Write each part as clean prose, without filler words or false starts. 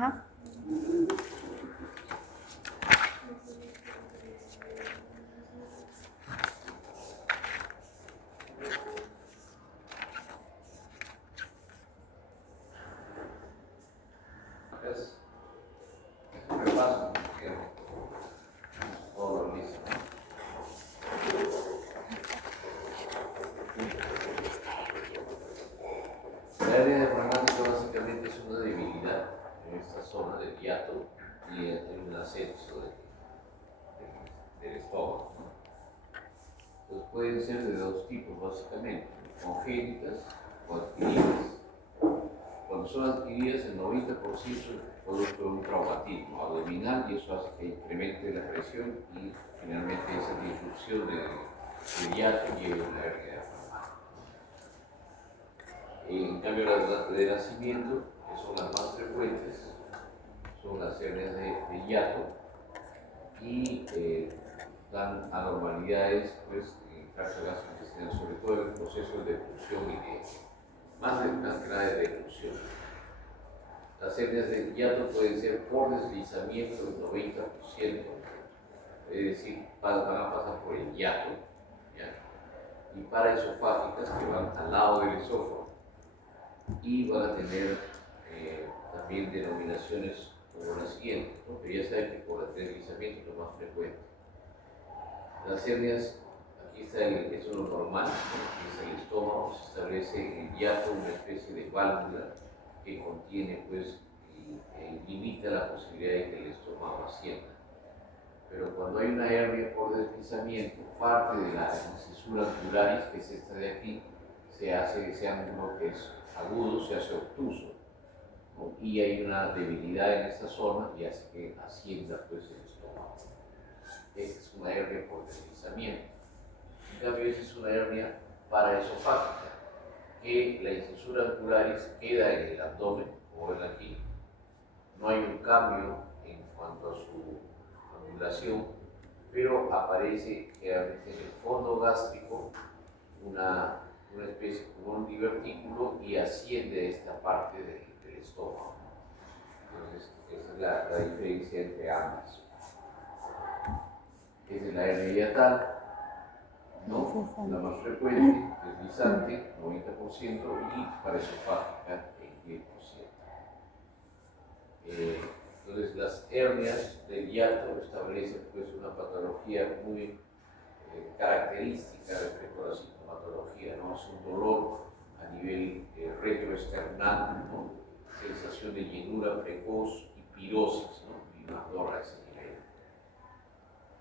Ajá. Es un repaso, todo lo listo. La hernia diafragmática básicamente es una debilidad en esta zona del hiato y en un ascenso del estómago, ¿no? Entonces pueden ser de dos tipos básicamente, congénitas o adquiridas. Cuando son adquiridas, el 90% es producto de un traumatismo abdominal y eso hace que incremente la presión y finalmente esa disrupción del hiato lleve a una hernia diafragmática. En cambio, las de nacimiento, que son las más frecuentes, son las hernias de hiato y dan anormalidades pues, en tracto gastrointestinal, sobre todo en el proceso de declusión y más que nada de declusión. Las hernias de hiato pueden ser por deslizamiento del 90%, es decir, van a pasar por el hiato, ¿ya? Y paraesofágicas que van al lado del esófago y van a tener también denominaciones como la siguiente, ¿no? Pero ya saben que por el deslizamiento es lo más frecuente. Las hernias, aquí está eso es lo normal, ¿no? Aquí es el estómago, se establece el hiato, una especie de válvula que contiene pues limita la posibilidad de que el estómago ascienda. Pero cuando hay una hernia por deslizamiento, parte de la cisura angularis, que es esta de aquí, ese ángulo que es agudo, se hace obtuso, ¿no? Y hay una debilidad en esta zona y hace que ascienda pues, el estómago. Esta es una hernia por deslizamiento. En cambio, esta es una hernia paraesofágica, que la incisura angularis queda en el abdomen o en aquí. No hay un cambio en cuanto a su angulación, pero aparece generalmente en el fondo gástrico una especie como un divertículo y asciende esta parte del estómago. Entonces, esa es la diferencia entre ambas. Esa es la hernia hiatal, ¿no? La más frecuente, deslizante, 90%, y paraesofágica, el 10%. Entonces, las hernias del hiato establecen pues, una patología muy característica respecto a la sintomatología, ¿no? Es un dolor a nivel retroesternal, ¿no? Sensación de llenura precoz y pirosis, ¿no? Y una ardor a ese nivel.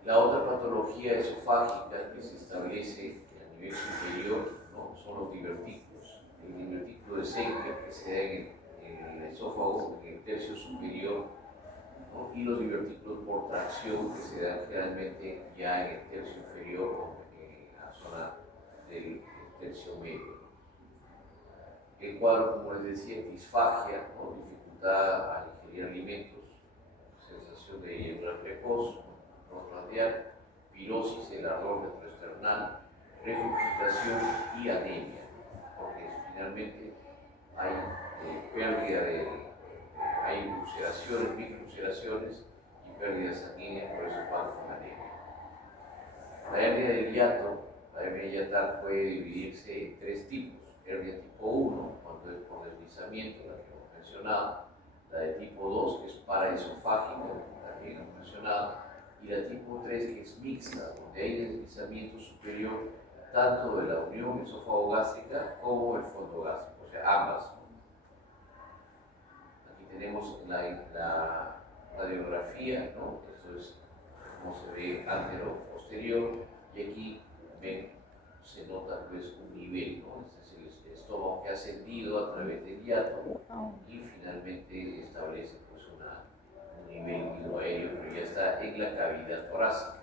La otra patología esofágica que se establece a nivel superior, ¿no? Son los divertículos. El divertículo de Senker que se da en el esófago, en el tercio superior, ¿no? Y los divertículos por tracción que se dan generalmente ya en el tercio inferior o en la zona del tercio medio. El cuadro, como les decía, disfagia, ¿no? Dificultad al ingerir alimentos, sensación de llenura precoz, no radial, pirosis, el ardor retroesternal, regurgitación y anemia, porque finalmente hay pérdida hay ulceraciones, microulceraciones y pérdida sanguínea, por eso van con anemia. La hernia del hiato, la hernia hiatal puede dividirse en tres tipos. Hernia tipo 1, cuando es por deslizamiento, la que hemos mencionado. La de tipo 2, que es paraesofágica, también hemos mencionado. Y la tipo 3, que es mixta, donde hay deslizamiento superior tanto de la unión esófago-gástrica como el fondo gástrico, o sea, ambas. Aquí tenemos la radiografía, ¿no? Esto es como se ve antero-posterior, y aquí ven, se nota pues un nivel, ¿no? Este es el estómago que ha ascendido a través del hiato y finalmente establece pues un nivel hidroaéreo, pero ya está en la cavidad torácica.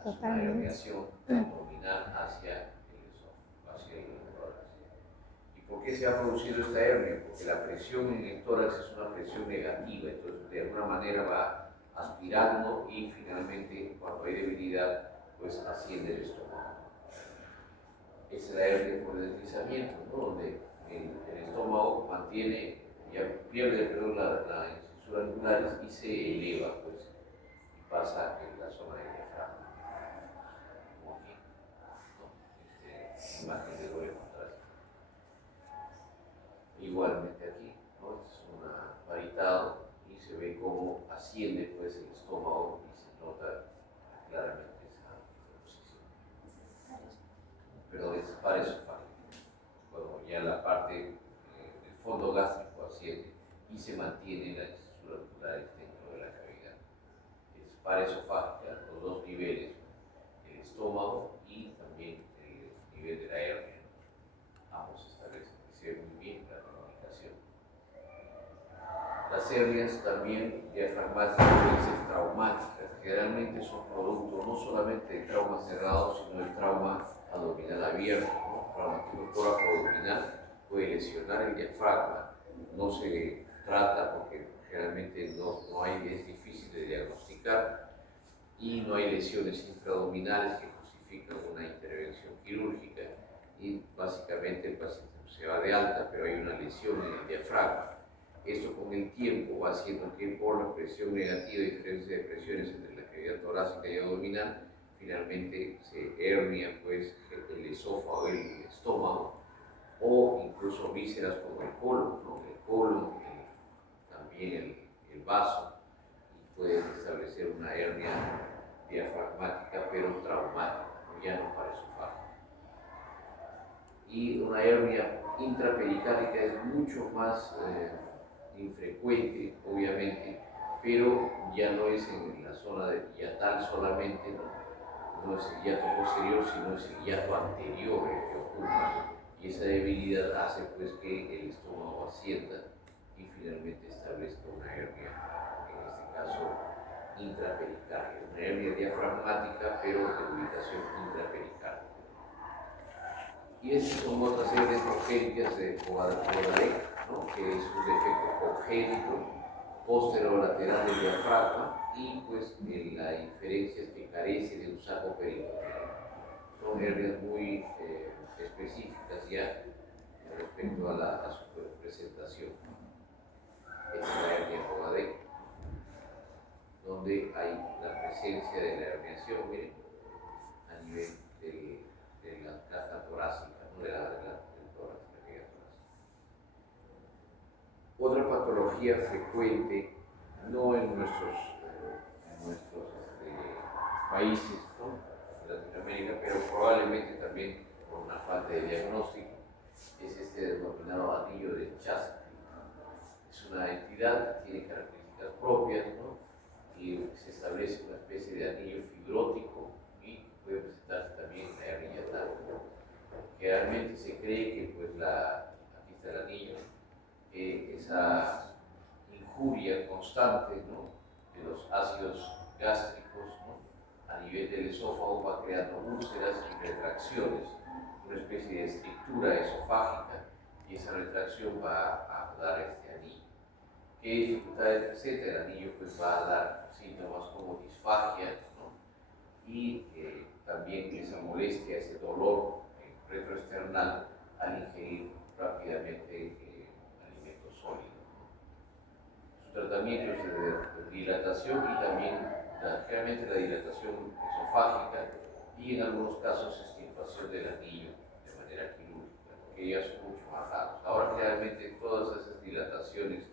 Hace una herniación abdominal hacia el esófago, hacia el tórax. ¿Y por qué se ha producido esta hernia? Porque la presión en el tórax es una presión negativa, entonces de alguna manera va aspirando y finalmente cuando hay debilidad pues asciende el estómago. Esa es la hernia por deslizamiento, ¿no? Donde el estómago mantiene ya pierde perdón, la incisura angularis y se eleva, pues, y pasa en la zona del diafragma. Como aquí, ¿no? Imagen de doble contraste. Igualmente aquí, ¿no? Este es un varitado y se ve cómo asciende, pues, el estómago y se nota claramente esa posición. Perdón, es paraesofágico. Cuando ya la parte del fondo gástrico asciende y se mantiene la incisura angularis dentro de la cavidad. Es paraesofágica, los dos niveles, el estómago y también el nivel de la hernia. Ambos establecen que se ve muy bien la comunicación. Las hernias también diafragmáticas pueden ser traumáticas. Generalmente son producto no solamente de trauma cerrado, sino del trauma abdominal abierto, ¿no? Traumatismo tóraco-abdominal puede lesionar el diafragma. No se trata porque generalmente no hay, es difícil de diagnosticar y no hay lesiones intraabdominales que justifican una intervención quirúrgica y básicamente el paciente se va de alta, pero hay una lesión en el diafragma. Esto con el tiempo va haciendo que por la presión negativa y diferencia de presiones entre la cavidad torácica y abdominal, finalmente se hernia pues, el esófago, el estómago, o incluso vísceras como el colon, ¿no? El colon, también el vaso, y pueden establecer una hernia diafragmática pero traumática, ya no paraesofágica. Y una hernia intrapericárdica es mucho más infrecuente, obviamente, pero ya no es en la zona de hiatal solamente, no es el hiato posterior, sino es el hiato anterior el que ocurre. Y esa debilidad hace pues que el estómago ascienda y finalmente establezca una hernia, en este caso intrapericárdica, una hernia diafragmática, pero de ubicación intrapericárdica. Y estas son otras hernias congénitas de Bogadec, ¿no? Que es un defecto congénito posterolateral del diafragma y pues la diferencia es que carece de un saco peritoneal. Son hernias muy específicas ya respecto a su presentación. Esta es la hernia Bogadec, donde hay la presencia de la herniación, miren, a nivel de la caja torácica, ¿no? del tórax, la cavidad torácica. Otra patología frecuente, no en nuestros países, ¿no? de Latinoamérica, pero probablemente también por una falta de diagnóstico, es este denominado anillo de Chasky. Es una entidad que tiene características propias, ¿no? Y se establece una especie de anillo fibrótico y puede presentarse también en la hernia hiatal. Generalmente se cree que pues aquí está el anillo, esa injuria constante, ¿no? de los ácidos gástricos, ¿no? a nivel del esófago va creando úlceras y retracciones, una especie de estructura esofágica, y esa retracción va a dar este anillo. ¿Qué dificultades presenta? El anillo pues va a dar síntomas como disfagia, ¿no? y también esa molestia, ese dolor retroesternal al ingerir rápidamente alimentos sólidos. Su tratamiento es de dilatación y también generalmente la dilatación esofágica y en algunos casos extirpación del anillo de manera quirúrgica, que ya son mucho más raros. Ahora generalmente todas esas dilataciones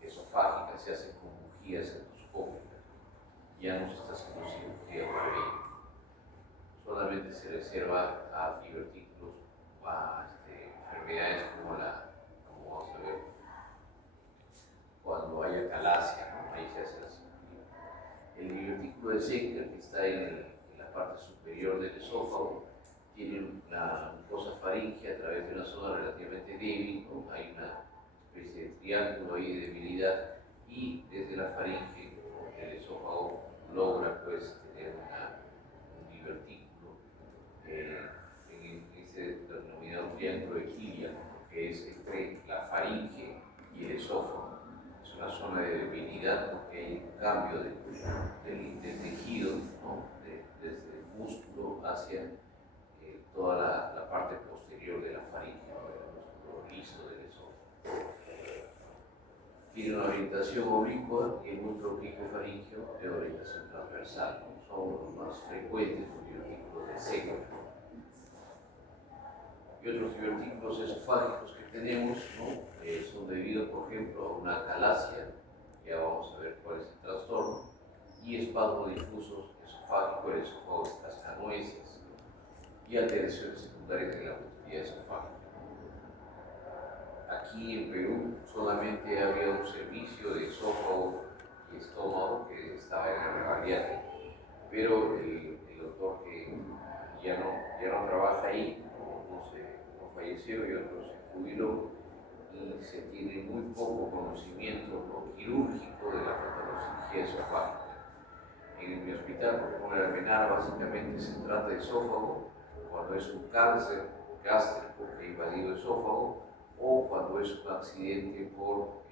esofágicas se hacen con bujías endoscópicas, ya no se está haciendo cirugía por ello. Solamente se reserva a divertículos, a enfermedades como vamos a ver, cuando haya calasia, ¿no? Ahí se hace la cirugía. El divertículo de Zenker, que está en la parte superior del esófago, tiene una mucosa faríngea a través de una zona relativamente débil, ¿no? Hay una especie de triángulo ahí de debilidad y desde la faringe, ¿no? el esófago logra pues tener un divertículo en ese denominado triángulo de Killian, que es entre la faringe y el esófago. Es una zona de debilidad porque hay un cambio del tejido, ¿no? desde el músculo hacia toda la parte posterior de la faringe, ¿no? el músculo liso del esófago. tiene una orientación oblicua y el músculo quiqueofaringeo de orientación transversal. Son los más frecuentes los divertículos de seco. Y otros divertículos esofágicos que tenemos, ¿no? Son debidos, por ejemplo, a una acalasia, ya vamos a ver cuál es el trastorno, y espasmos difusos esofágicos, el esófago de cascanueces, y alteraciones secundarias de la motilidad esofágica. Aquí en Perú solamente había un servicio de esófago y estómago que estaba en el Revaliate, pero el doctor que ya no trabaja ahí, no falleció y otro se jubiló, y se tiene muy poco conocimiento quirúrgico de la patología esofágica. En mi hospital, por ejemplo, en Almenara, básicamente se trata de esófago cuando es un cáncer gástrico que ha invadido el esófago o cuando es un accidente por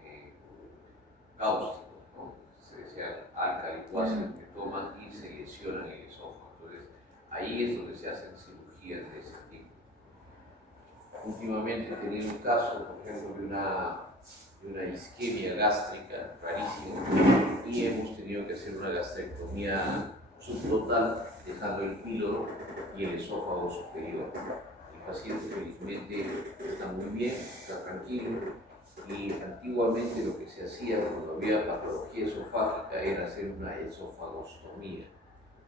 cáustico, ¿no? Se decía alcalicuáceos que toman y se lesionan el esófago. Entonces, ahí es donde se hacen cirugías de ese tipo. Últimamente he tenido un caso, por ejemplo, de una isquemia gástrica rarísima y hemos tenido que hacer una gastrectomía subtotal dejando el píloro y el esófago superior. El paciente felizmente está muy bien, está tranquilo, y antiguamente lo que se hacía cuando había patología esofágica era hacer una esofagostomía.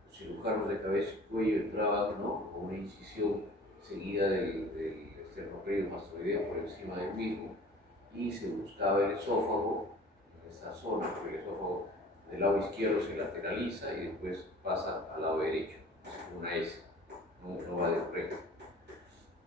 Los cirujanos de cabeza y cuello entraban, ¿no?, con una incisión seguida del esternocleido mastoideo por encima del mismo, y se buscaba el esófago en esa zona, porque el esófago del lado izquierdo se lateraliza y después pasa al lado derecho, es una S, no va de frente.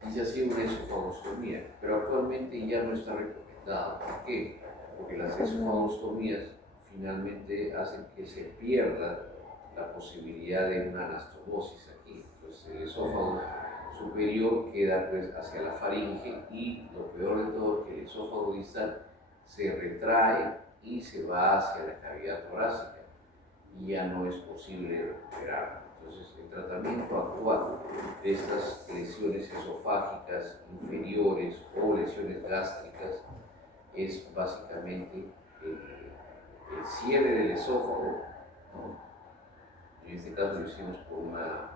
Y se hacía una esofagostomía, pero actualmente ya no está recomendada. ¿Por qué? Porque las esofagostomías finalmente hacen que se pierda la posibilidad de una anastomosis aquí. Entonces el esófago superior queda pues hacia la faringe, y lo peor de todo es que el esófago distal se retrae y se va hacia la cavidad torácica y ya no es posible recuperarlo. Entonces el tratamiento actual de estas lesiones esofágicas inferiores o lesiones gástricas es básicamente el cierre del esófago, ¿no? En este caso lo hicimos con una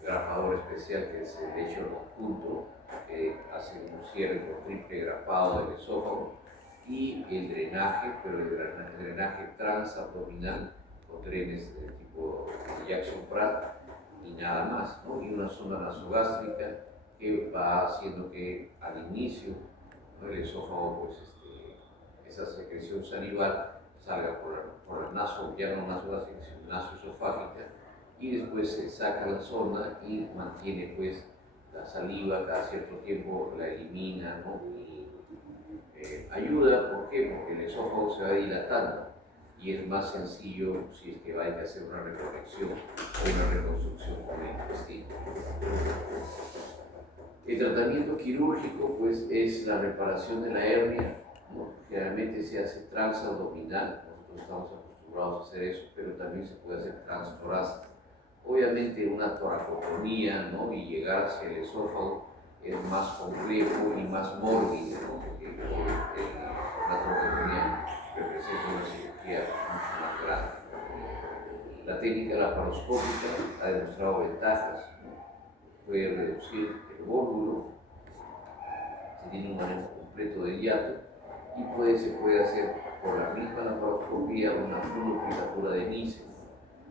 grafador especial que es el lecho punto, que hace un cierre por triple grafado del esófago, y el drenaje, pero el drenaje transabdominal con drenes del tipo Jackson Pratt y nada más, ¿no? Y una sonda nasogástrica que va haciendo que al inicio, ¿no?, el esófago, pues esa secreción salival salga por el naso, ya no nasogástrica, sino nasoesofágica, y después se saca la sonda y mantiene pues la saliva, cada cierto tiempo la elimina, ¿no? Y ayuda. ¿Por qué? Porque el esófago se va dilatando y es más sencillo si es que hay que hacer una reconexión o una reconstrucción con el intestino. El tratamiento quirúrgico pues es la reparación de la hernia, ¿no? Generalmente se hace transabdominal, nosotros estamos acostumbrados a hacer eso, pero también se puede hacer transtorácica. Obviamente una toracotomía, ¿no?, y llegar hacia el esófago es más complejo y más mórbido, ¿no?, porque la toracotomía representa una cirugía mucho más grande. La técnica laparoscópica ha demostrado ventajas, ¿no? Puede reducir el módulo, se tiene un manejo completo del hiato, y se puede hacer por la misma laparoscopía una fluoprilatura de Nissen,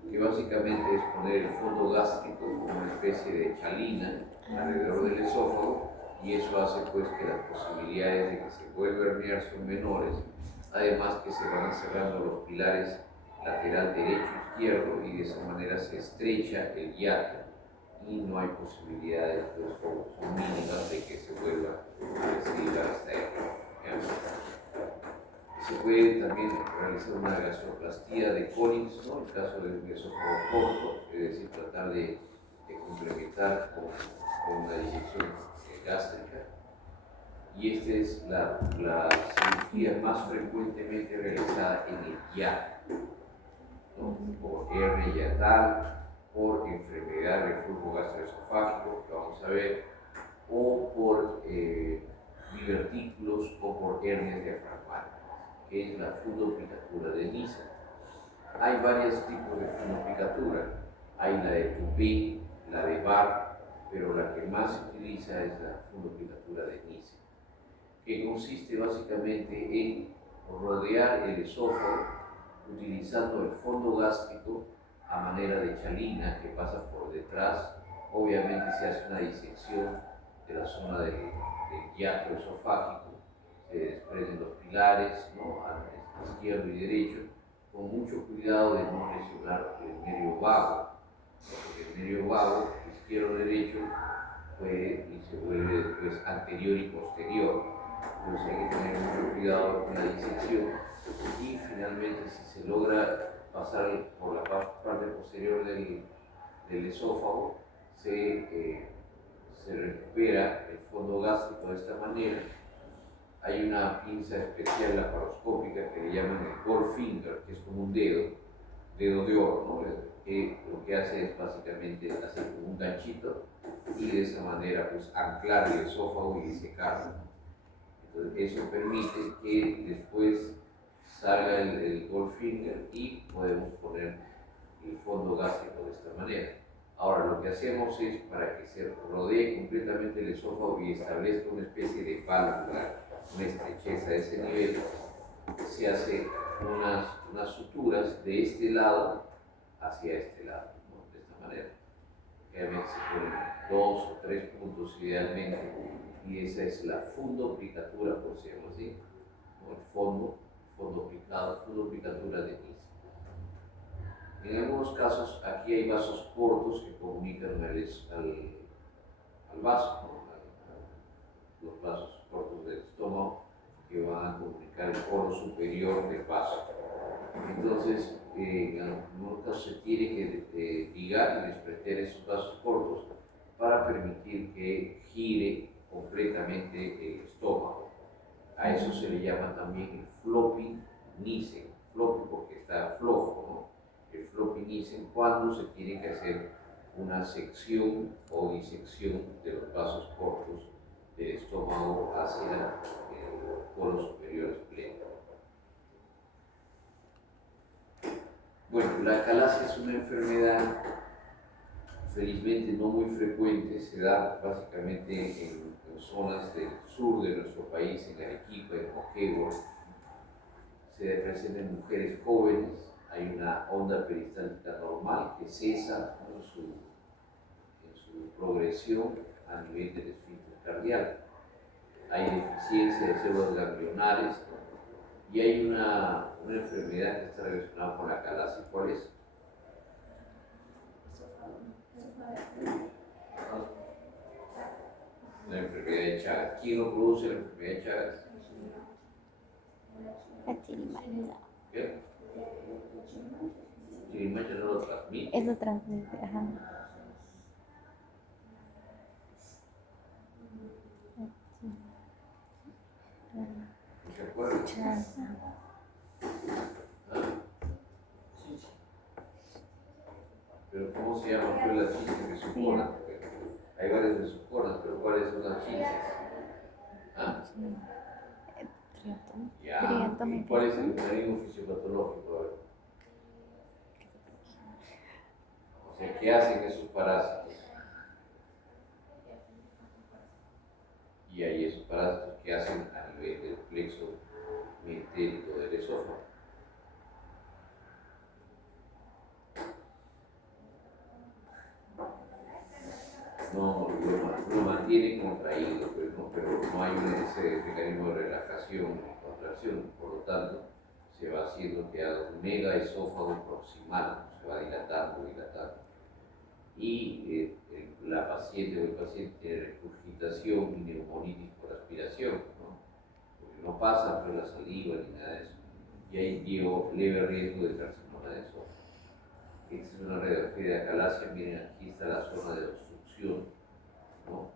que básicamente es poner el fondo gástrico como una especie de chalina alrededor del esófago, y eso hace pues que las posibilidades de que se vuelva a herniar son menores, además que se van cerrando los pilares lateral derecho e izquierdo, y de esa manera se estrecha el hiato y no hay posibilidades, pues, son mínimas, de que se vuelva a recibir esta hernia. Se puede también realizar una gastroplastía de Collins, ¿no?, en el caso de un esófago corto, es decir, tratar de complementar con una disección gástrica. Y esta es la cirugía más frecuentemente realizada en el hiato, ¿no?, por hernia hiatal, por enfermedad de reflujo gastroesofágico, que vamos a ver, o por divertículos o por hernias diafragmáticas. es la fundoplicatura de Nissen. Hay varios tipos de fundoplicatura. Hay la de Tupé, la de Barr, pero la que más se utiliza es la fundoplicatura de Nissen, que consiste básicamente en rodear el esófago utilizando el fondo gástrico a manera de chalina que pasa por detrás. Obviamente se hace una disección de la zona del hiato esofágico, se desprenden los pilares, ¿no?, al izquierdo y derecho, con mucho cuidado de no lesionar el nervio vago, porque el nervio vago, izquierdo-derecho, puede y se vuelve después anterior y posterior. Entonces hay que tener mucho cuidado con la disección y finalmente si se logra pasar por la parte posterior del esófago, se recupera el fondo gástrico de esta manera. Hay una pinza especial laparoscópica que le llaman el Goldfinger, que es como un dedo de oro, ¿no?, que lo que hace es básicamente hacer como un ganchito y de esa manera pues anclar el esófago y disecarlo. Entonces eso permite que después salga el Goldfinger y podemos poner el fondo gástrico de esta manera. Ahora lo que hacemos es, para que se rodee completamente el esófago y establezca una especie de válvula, una estrechez a ese nivel, se hace unas suturas de este lado hacia este lado, ¿no?, de esta manera. Realmente se ponen 2 o 3 puntos idealmente, y esa es la fundoplicatura, por decirlo así, ¿no?, el fundoplicatura de Nissen. En algunos casos, aquí hay vasos cortos que comunican al vaso, ¿no?, los vasos cortos del estómago que van a comunicar el polo superior del vaso. Entonces, en algunos casos se tiene que ligar y desprender esos vasos cortos para permitir que gire completamente el estómago. A eso se le llama también el floppy Nissen, floppy porque está flojo, ¿no? El floppy Nissen, cuando se tiene que hacer una sección o disección de los vasos cortos del estómago hacia el polo superior espleno. Bueno, la acalasia es una enfermedad felizmente no muy frecuente, se da básicamente en zonas del sur de nuestro país, en Arequipa, en Moquegua. Se presenta en mujeres jóvenes, hay una onda peristáltica normal que cesa en su progresión a nivel del esfínter cardiaco. Hay deficiencia de células ganglionares, ¿no?, y hay una enfermedad que está relacionada con la acalasia. ¿Cuál es? La enfermedad de Chagas. ¿Quién lo produce, la enfermedad de Chagas? La chirimacha. ¿Qué? Chirimacha no lo transmite. Eso transmite, ajá. ¿No se acuerdan? Pero ¿cómo se llama pues la chicha que supona? Hay varias de suponas, pero ¿cuáles son las chichas? ¿Ah? Ya. ¿Y cuál es el mecanismo fisiopatológico? A ver. O sea, ¿qué hacen esos parásitos? Y hay esos parásitos que hacen a nivel del plexo meentérico del esófago. No, lo mantiene contraído, pero no hay ese mecanismo de relajación y contracción, por lo tanto se va haciendo que haga un mega esófago proximal, se va dilatando. Y la paciente o el paciente tiene regurgitación y neumonitis por aspiración, ¿no?, porque no pasa por la saliva ni nada de eso, y hay leve riesgo de carcinoma de esófago. Esta es una radiografía de acalasia. Miren, aquí está la zona de obstrucción, ¿no?,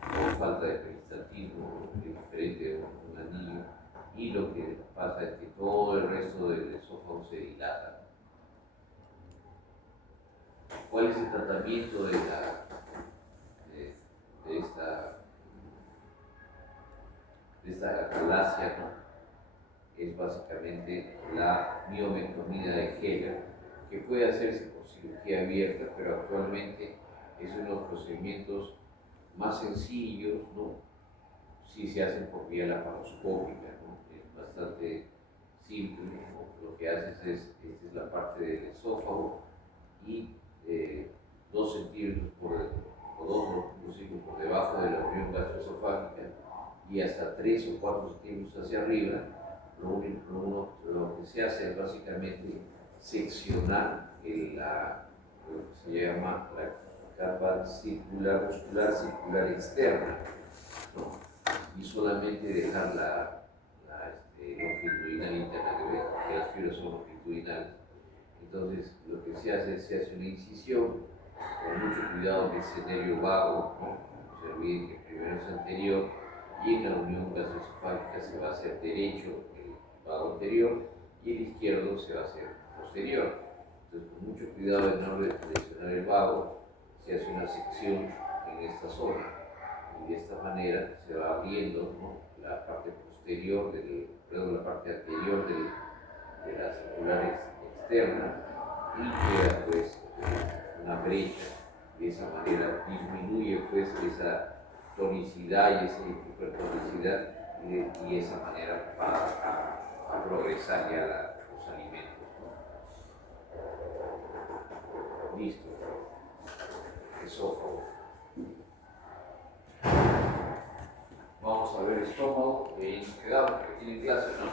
con falta de peristaltismo, diferente de un anillo, y lo que pasa es que todo el resto del esófago se dilata. ¿Cuál es el tratamiento de esta acalasia, ¿no? es básicamente la miomettomía de Heller, que puede hacerse por cirugía abierta, pero actualmente es uno de los procedimientos más sencillos, ¿no? Si se hacen por vía laparoscópica, ¿no? Es bastante simple, ¿no? Lo que haces esta es la parte del esófago y 2 centímetros o 2,5 por debajo de la unión gastroesofágica y hasta 3 o 4 centímetros hacia arriba. Lo que se hace es básicamente seccionar lo que se llama la capa muscular externa, ¿no? Y solamente dejar longitudinal interna, que las fibras son longitudinales. Entonces, lo que se hace es se hace una incisión, con mucho cuidado que ese nervio vago, ¿no? No se olviden que primero es anterior y en la unión gastroesofágica se va a hacer derecho el vago anterior y el izquierdo se va a hacer posterior. Entonces, con mucho cuidado de no lesionar el vago, se hace una sección en esta zona y de esta manera se va abriendo, ¿no? La parte posterior, la parte anterior de la circular externa y queda pues una brecha. De esa manera disminuye pues esa tonicidad y esa hipertonicidad y de esa manera va a progresar ya los alimentos, ¿no? Listo. Esófago. Vamos a ver estómago y ahí nos quedamos porque tiene clase, ¿no?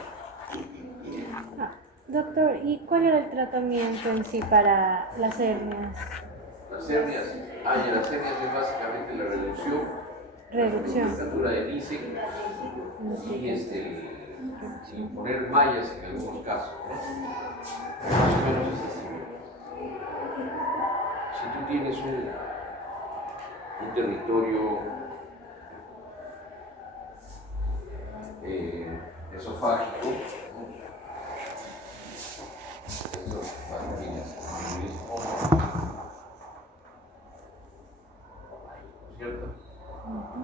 Doctor, ¿y cuál era el tratamiento en sí para las hernias? Las hernias, las hernias es básicamente la reducción, la temperatura de Nissen y poner mallas en algunos casos, ¿no? Más o menos es así. Si tú tienes un territorio esofágico, ¿no? ¿Cierto?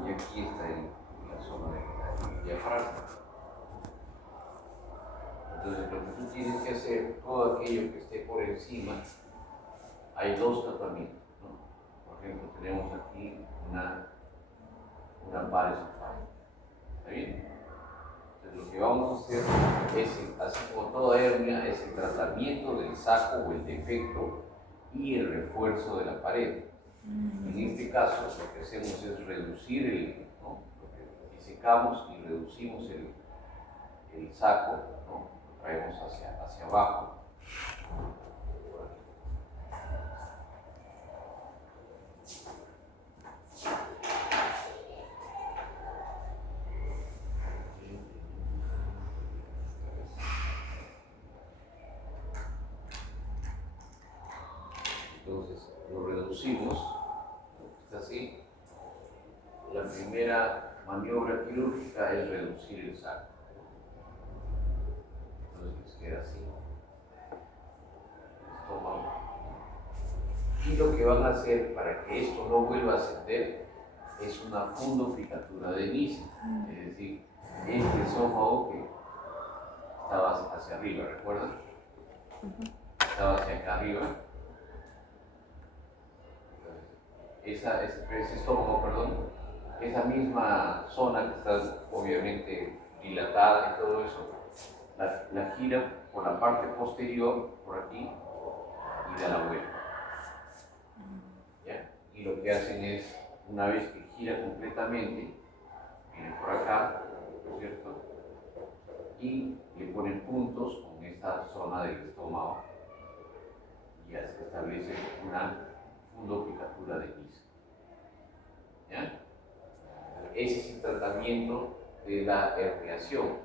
Y aquí está la zona del diafragma. Entonces, lo que tú tienes que hacer, todo aquello que esté por encima, hay 2 tratamientos, ¿no? Por ejemplo, tenemos aquí una pared esofágica. ¿Está bien? Entonces, lo que vamos a hacer es, así como toda hernia, es el tratamiento del saco o el defecto y el refuerzo de la pared. En este caso, lo que hacemos es reducir ¿no? Disecamos y reducimos el saco, ¿no? Lo traemos hacia abajo. Entonces, lo reducimos, está así. La primera maniobra quirúrgica es reducir el saco. Entonces les queda así. El estómago. Y lo que van a hacer para que esto no vuelva a ascender es una fundoplicatura de Nissen. Es decir, este esófago que estaba hacia arriba, ¿recuerdan? Estaba hacia acá arriba. Ese estómago, esa misma zona que está obviamente dilatada y todo eso, la gira por la parte posterior, por aquí, y da la vuelta. ¿Ya? Y lo que hacen es, una vez que gira completamente, vienen por acá, ¿no es cierto? Y le ponen puntos con esta zona del estómago y ya se establece una fundoplicatura de Nissen. ¿Ya? Ese es el tratamiento de la herniación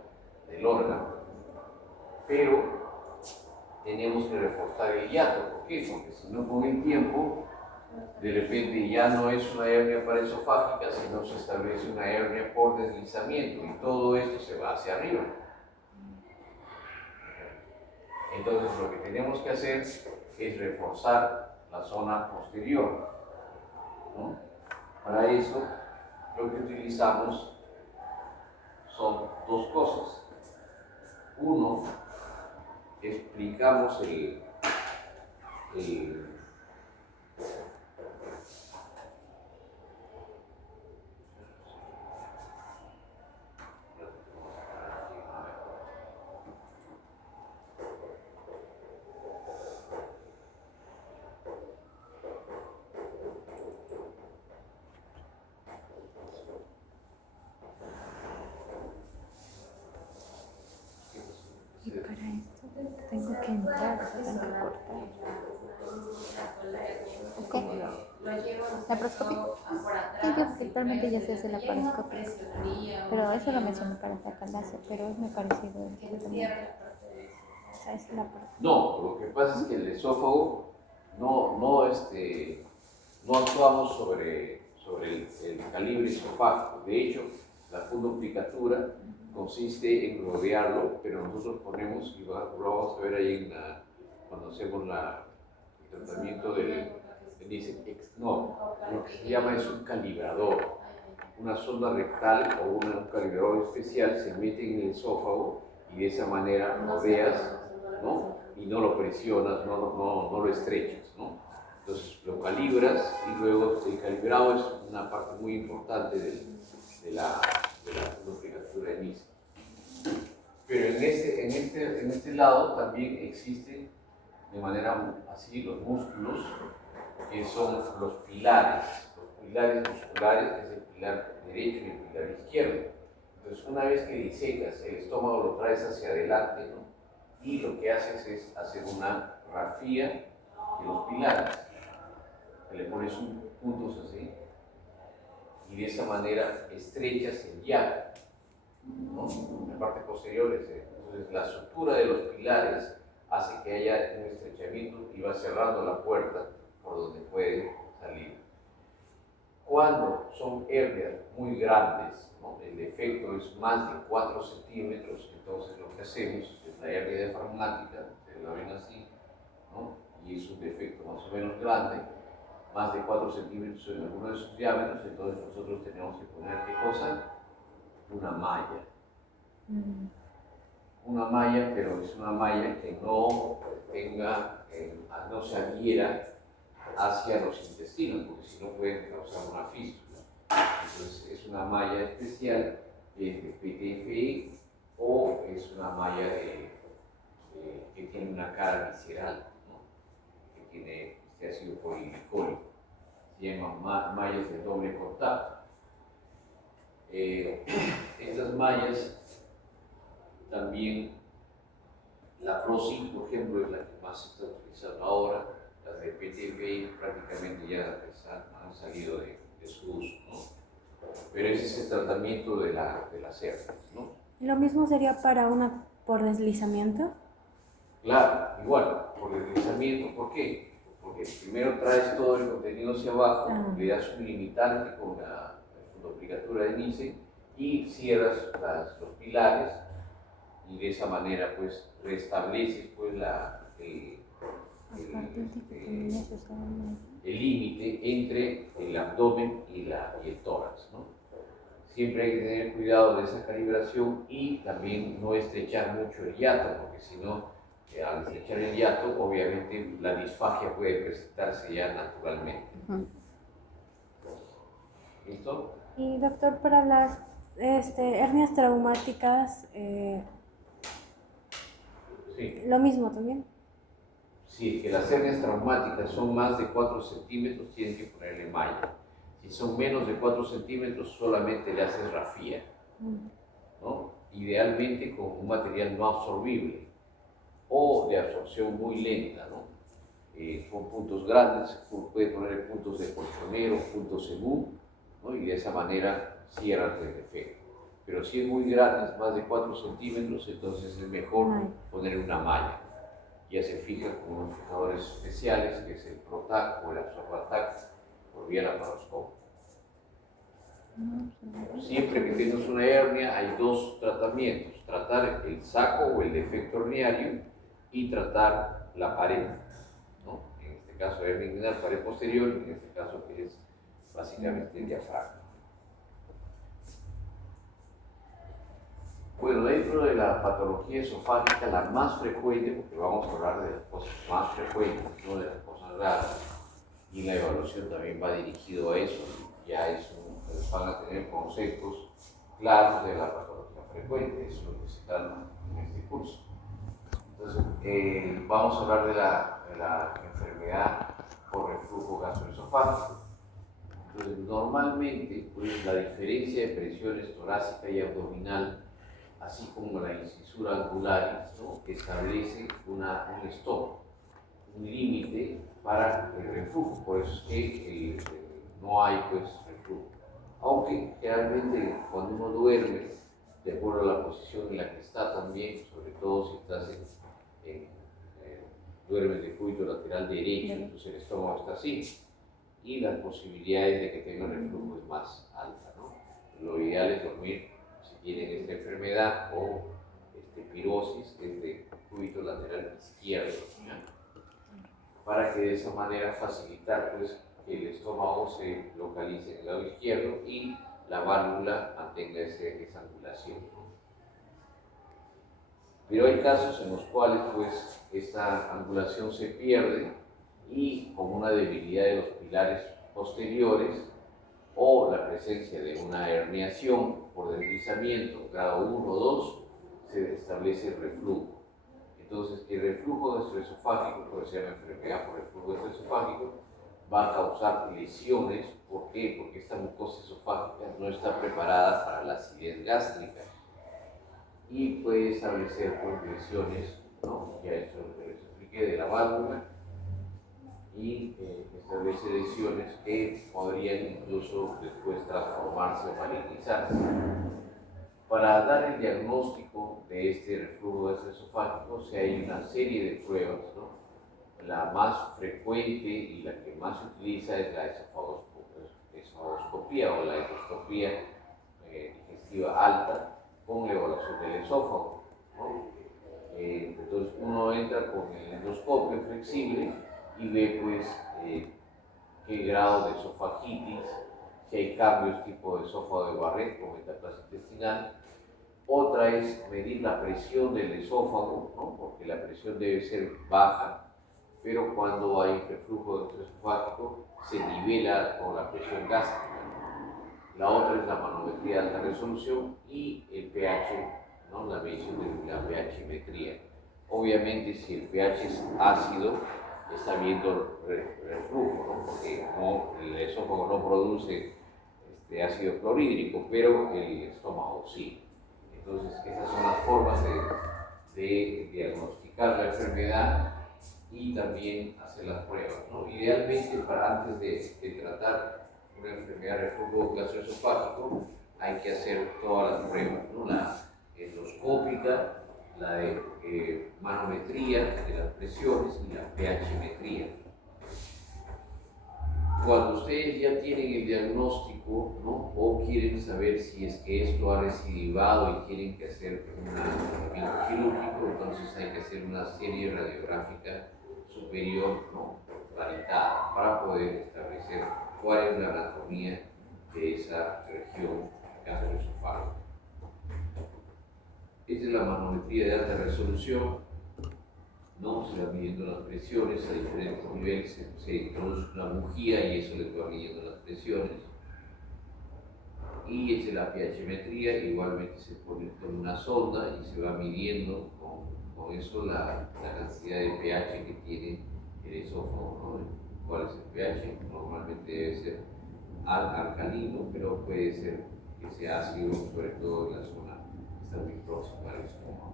del órgano. Pero tenemos que reforzar el hiato. ¿Por qué? Porque si no, con el tiempo, de repente ya no es una hernia paraesofágica, sino se establece una hernia por deslizamiento y todo esto se va hacia arriba. Entonces, lo que tenemos que hacer es reforzar la zona posterior, ¿no? Para eso, lo que utilizamos son 2 cosas. Uno, explicamos el Y para esto tengo que entrar, o sea, tengo que cortar. ¿Qué? ¿Laparoscopia? Sí, yo actualmente ya se hace laparoscopia. Pero eso lo mencioné para sacar láser, pero es muy parecido el tratamiento. O sea, es laparoscopia. No, lo que pasa es que el esófago no actuamos sobre el calibre esofágico. De hecho, la fundoplicatura consiste en rodearlo, pero nosotros ponemos, y lo vamos a ver ahí cuando hacemos el tratamiento no, lo que se llama es un calibrador. Una sonda rectal o un calibrador especial se mete en el esófago y de esa manera rodeas, ¿no? Y no lo presionas, no lo estrechas, ¿no? Entonces lo calibras y luego el calibrado es una parte muy importante de la fundoplicatura de Nissen. Pero en este lado también existen de manera así los músculos que son los pilares musculares, que es el pilar derecho y el pilar izquierdo. Entonces, una vez que disecas el estómago, lo traes hacia adelante, ¿no? Y lo que haces es hacer una rafía de los pilares. Le pones puntos así, y de esa manera estrechas el hiato, ¿no? En la parte posterior entonces la sutura de los pilares hace que haya un estrechamiento y va cerrando la puerta por donde puede salir. Cuando son hernias muy grandes, ¿no? El defecto es más de 4 centímetros, entonces lo que hacemos es la hernia diafragmática, se la ven así, ¿no? Y es un defecto más o menos grande, más de 4 centímetros en alguno de sus diámetros, entonces nosotros tenemos que poner, ¿qué cosa? Una malla. Una malla, pero es una malla que no no se adhiera hacia los intestinos, porque si no puede causar una fístula. Entonces es una malla especial de PTFE o es una malla que tiene una cara visceral, ¿no? Que tiene este ácido polglicólico. Se llaman mallas de doble contacto. Estas mallas también, la Pro5, por ejemplo, es la que más se está utilizando ahora. Las de PTFE prácticamente ya han salido de su uso, ¿no? Pero ese es el tratamiento de las hernias, ¿no? ¿Lo mismo sería para una por deslizamiento? Claro, igual, por deslizamiento. ¿Por qué? Porque primero traes todo el contenido hacia abajo, le das un limitante con la fundoplicatura de Nissen y cierras los pilares y de esa manera pues restableces pues el límite entre el abdomen y el tórax, ¿no? Siempre hay que tener cuidado de esa calibración y también no estrechar mucho el hiato, porque si no, al estrechar el hiato, obviamente la disfagia puede presentarse ya naturalmente. ¿Listo? Y doctor, para las hernias traumáticas, Sí. lo mismo también. Si que las hernias traumáticas son más de 4 centímetros, tienen que ponerle malla. Si son menos de 4 centímetros, solamente le haces rafía, ¿no? Idealmente con un material no absorbible o de absorción muy lenta, ¿no? Con puntos grandes, puede poner puntos de colchonero, puntos EMU, ¿no? Y de esa manera cierras el defecto. Pero si es muy grande, es más de 4 centímetros, entonces es mejor poner una malla. Ya se fija con unos fijadores especiales, que es el Protac o el Absorbatac por vía laparoscópica. Siempre que tienes una hernia hay dos tratamientos: tratar el saco o el defecto herniario y tratar la pared, ¿no? En este caso hernia inguinal, pared posterior, y en este caso que es básicamente el diafragma. Bueno, dentro de la patología esofágica, la más frecuente, porque vamos a hablar de las cosas más frecuentes, no de las cosas raras, y la evaluación también va dirigido a eso, ya van a tener conceptos claros de la patología frecuente, eso es lo que se trata en este curso. Entonces, vamos a hablar de la enfermedad por reflujo gastroesofágico. Entonces, normalmente, pues, la diferencia de presiones torácica y abdominal, así como la incisura angularis, ¿no?, establece un stop, un límite para el reflujo, por eso es que no hay, pues, reflujo. Aunque realmente cuando uno duerme, de acuerdo a la posición en la que está también, sobre todo si estás duermes de cúbito lateral derecho, entonces el estómago está así, y las posibilidades de que tenga reflujo es más alta, ¿no? Lo ideal es dormir, si tienen esta enfermedad o pirosis, es de cúbito lateral izquierdo, ¿ya?, para que de esa manera facilitar, pues, que el estómago se localice en el lado izquierdo y la válvula mantenga esa angulación, ¿no? Pero hay casos en los cuales, pues, esta angulación se pierde y con una debilidad de los pilares posteriores o la presencia de una herniación por deslizamiento, grado 1 o 2, se establece el reflujo. Entonces, el reflujo gastroesofágico, por eso se llama enfermedad por reflujo gastroesofágico, va a causar lesiones. ¿Por qué? Porque esta mucosa esofágica no está preparada para la acidez gástrica y puede establecer, pues, lesiones, ¿no?, ya eso les expliqué, de la válvula, y establece lesiones que podrían incluso después transformarse o malignizarse. Para dar el diagnóstico de este reflujo gastroesofágico, hay una serie de pruebas, ¿no? La más frecuente y la que más se utiliza es la esofagoscopía o la endoscopía digestiva alta con la evaluación del esófago, ¿no? Entonces uno entra con el endoscopio flexible y ve, pues, qué grado de esofagitis, si hay cambios tipo de esófago de Barrett o metaplasia intestinal. Otra es medir la presión del esófago, ¿no?, porque la presión debe ser baja, pero cuando hay reflujo gastroesofágico se nivela con la presión gástrica. La otra es la manometría de alta resolución y el pH, ¿no?, la medición de la pHimetría. Obviamente, si el pH es ácido, está viendo reflujo, ¿no?, porque el esófago no produce ácido clorhídrico, pero el estómago sí. Entonces, esas son las formas de diagnosticar la enfermedad y también hacer las pruebas, ¿no? Idealmente, antes de tratar una enfermedad de reflujo gastroesofágico, hay que hacer todas las pruebas, ¿no?, la endoscópica, la de manometría de las presiones y la pHimetría. Cuando ustedes ya tienen el diagnóstico, ¿no?, o quieren saber si es que esto ha recidivado y tienen que hacer un tratamiento quirúrgico, entonces hay que hacer una serie radiográfica superior, ¿no?, varitada, para poder establecer cuál es la anatomía de esa región gastroesofágica. Esta es la manometría de alta resolución, ¿no? Se va midiendo las presiones a diferentes niveles, se introduce una bujía y eso les va midiendo las presiones. Y esta es la pHimetría, igualmente se pone con una sonda y se va midiendo con eso la cantidad de pH que tiene el esófago, ¿no? ¿Cuál es el pH? Normalmente debe ser alcalino, pero puede ser que sea ácido, sobre todo en la zona que está muy próxima al estómago.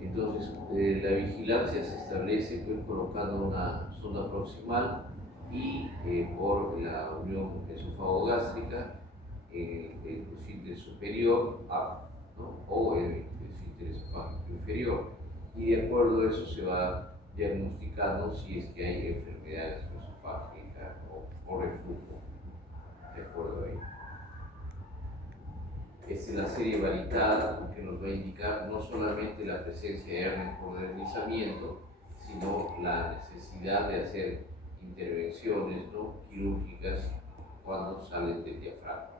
Entonces, la vigilancia se establece, pues, colocando una sonda proximal y por la unión esófago-gástrica el esfínter superior, ¿no?, o el esfínter esofágico inferior. Y de acuerdo a eso se va diagnosticando si es que hay enfermedad gastroesofágica o reflujo, de acuerdo a ello. Esta es la serie varitada que nos va a indicar no solamente la presencia de hernias por deslizamiento, sino la necesidad de hacer intervenciones, ¿no?, quirúrgicas cuando salen del diafragma.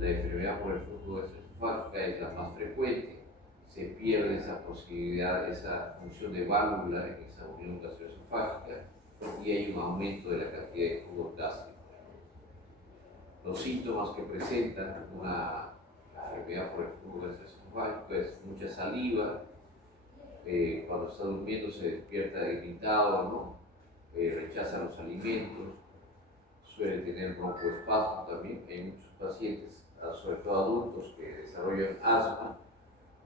la enfermedad por reflujo gastroesofágica es la más frecuente. Se pierde esa posibilidad, esa función de válvula en esa unión gastroesofágica y hay un aumento de la cantidad de jugo gástrico. Los síntomas que presentan una enfermedad por reflujo gastroesofágico es mucha saliva, cuando está durmiendo se despierta irritado, ¿no? Rechaza los alimentos, suele tener broncoespasmo también. Hay muchos pacientes, sobre todo adultos, que desarrollan asma,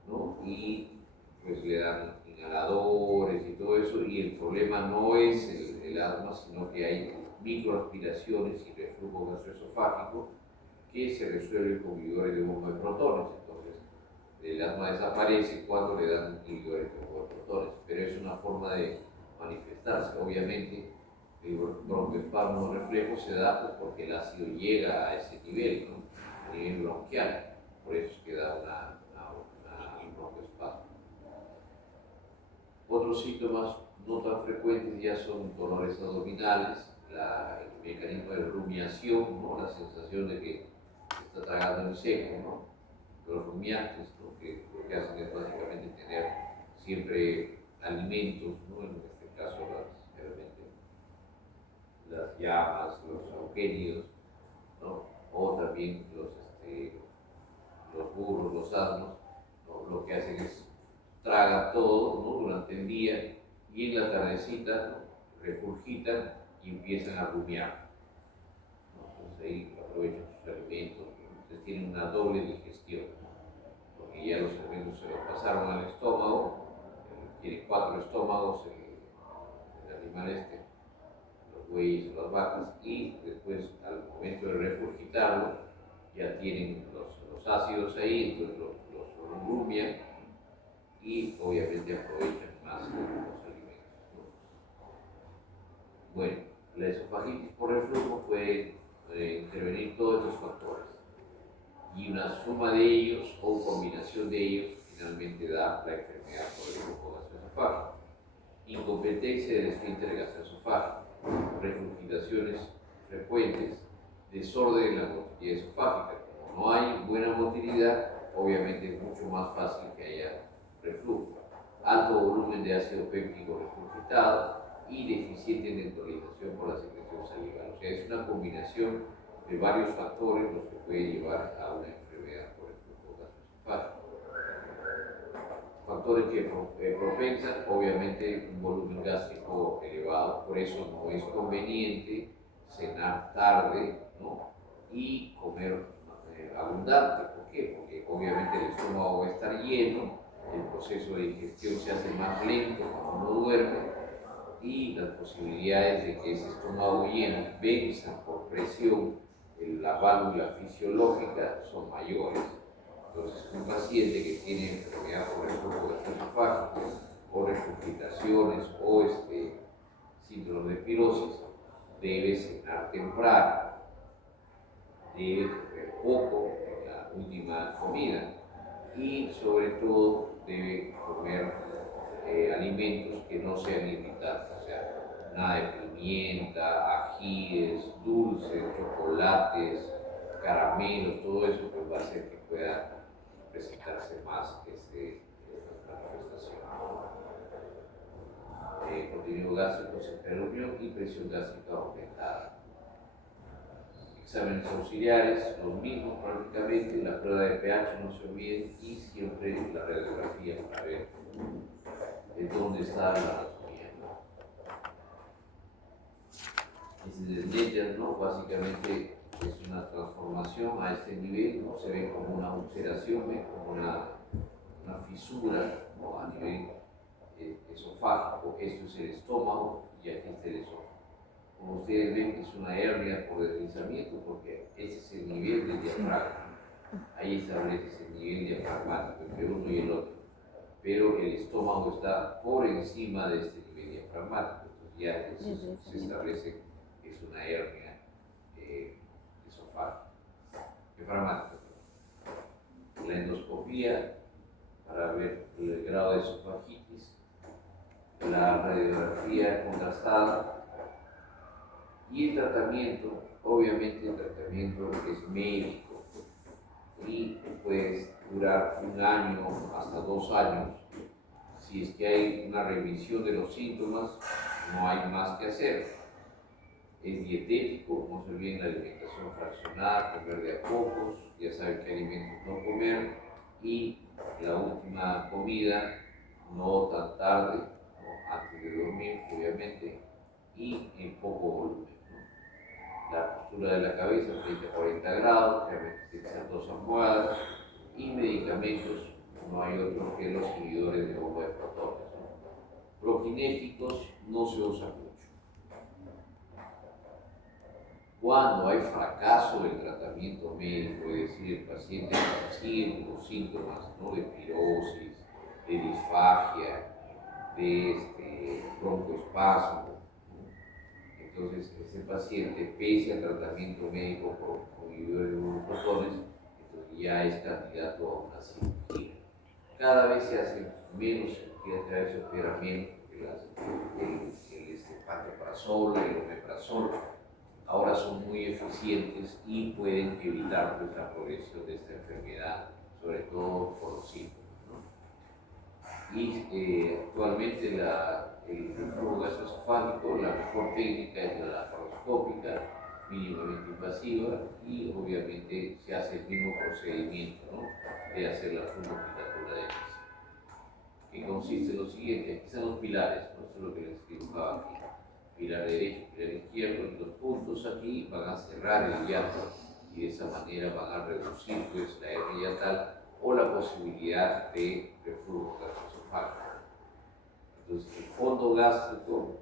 ¿no? Y pues le dan inhaladores y todo eso, y el problema no es el asma, sino que hay microaspiraciones y reflujo gastroesofágico que se resuelve con inhibidores de bomba de protones. Entonces, el asma desaparece cuando le dan inhibidores de bomba de protones, pero es una forma de manifestarse. Obviamente, el broncoespasmo reflejo se da pues, porque el ácido llega a ese nivel, ¿no? A nivel bronquial, por eso es que da un broncoespasmo. Otros síntomas no tan frecuentes ya son dolores abdominales, el mecanismo de rumiación, ¿no? La sensación de que se está tragando en seco, ¿no? Los rumiantes, ¿no? Que lo que hacen es básicamente tener siempre alimentos, ¿no? En este caso las llamas, los auquénidos, ¿no? O también los burros, los asnos, ¿no? Lo que hacen es tragan todo, ¿no? Durante el día y en la tardecita, ¿no? Regurgitan y empiezan a rumiar, ¿no? Entonces ahí aprovechan sus alimentos, entonces tienen una doble digestión, ¿no? Porque ya los alimentos se los pasaron al estómago, tiene 4 estómagos el animal los bueyes o las vacas, y después al momento de regurgitarlo ya tienen los ácidos ahí, entonces los rumian y obviamente aprovechan más los alimentos, ¿no? Bueno, la esofagitis por reflujo puede intervenir todos estos factores y una suma de ellos o combinación de ellos finalmente da la enfermedad por reflujo gastroesofágico. Incompetencia del esfínter gastroesofágico, regurgitaciones frecuentes, desorden en la motilidad esofágica. Como no hay buena motilidad, obviamente es mucho más fácil que haya reflujo. Alto volumen de ácido péptico regurgitado y deficiente neutralización por la secreción salival. O sea, es una combinación de varios factores los que puede llevar a una enfermedad por reflujo gastroesofágico. Factores que propensan, obviamente, un volumen gástrico elevado, por eso no es conveniente cenar tarde, ¿no? Y comer abundante. ¿Por qué? Porque obviamente el estómago va a estar lleno, el proceso de digestión se hace más lento cuando uno duerme y las posibilidades de que ese estómago lleno venza por presión la válvula fisiológica son mayores. Entonces, un paciente que tiene enfermedad por reflujo gastroesofágico o regurgitaciones o síndrome de pirosis debe cenar temprano, debe comer poco en la última comida y sobre todo debe comer alimentos que no sean irritantes, o sea, nada de pimienta, ajíes, dulces, chocolates, caramelos, todo eso pues va a hacer que pueda presentarse más esta manifestación. Contenido gástrico superumio y presión gástrica aumentada. Exámenes auxiliares, los mismos prácticamente, la prueba de pH no se olviden y siempre la radiografía para ver de dónde está la anatomía, ¿no? Ese es Ledger, ¿no? Básicamente es una transformación a este nivel, ¿no? Se ve como una ulceración, ¿ve? Como una fisura, ¿no? A nivel esofágico. Esto es el estómago y aquí está el esófago. Como ustedes ven, es una hernia por deslizamiento porque ese es el nivel del diafragma. Ahí establece ese nivel diafragmático entre uno y el otro. Pero el estómago está por encima de este nivel diafragmático. Entonces ya se establece que es una hernia diafragmática. La endoscopía para ver el grado de esofagitis, la radiografía contrastada y el tratamiento, obviamente el tratamiento es médico, y puede durar 1 año hasta 2 años. Si es que hay una remisión de los síntomas, no hay más que hacer. Es dietético, no se olviden la alimentación fraccionada, comer de a pocos, ya saben qué alimentos no comer, y la última comida no tan tarde, ¿no? Antes de dormir, obviamente, y en poco volumen, ¿no? La postura de la cabeza, 30 a 40 grados, realmente tiene que ser 2 almohadas, y medicamentos, no hay otros que los inhibidores de bomba de protones, ¿no? Prokinéticos no se usan mucho. Cuando hay fracaso del tratamiento médico, es decir, el paciente sigue con los síntomas, ¿no?, de pirosis, de disfagia, de broncoespasmo, ¿no? Entonces, ese paciente, pese al tratamiento médico con inhibidores de protones, entonces ya es candidato a una cirugía. Cada vez se hace menos cirugías, cada vez se opera menos, porque el pantoprazol, el omeprazol, ahora son muy eficientes y pueden evitar, pues, la progresión de esta enfermedad, sobre todo por los síntomas, ¿no? Y actualmente el reflujo gastroesofágico, la mejor técnica es la laparoscópica, mínimamente invasiva, y obviamente se hace el mismo procedimiento, ¿no?, de hacer la fundoplicatura de hélice, que consiste en lo siguiente. Aquí están los pilares, ¿no? Eso es lo que les explicaba aquí. Pilar derecho, pilar izquierdo, y los puntos aquí van a cerrar el hiato, y de esa manera van a reducir, pues, la hernia hiatal o la posibilidad de reflujo gastroesofágico. Entonces, el fondo gástrico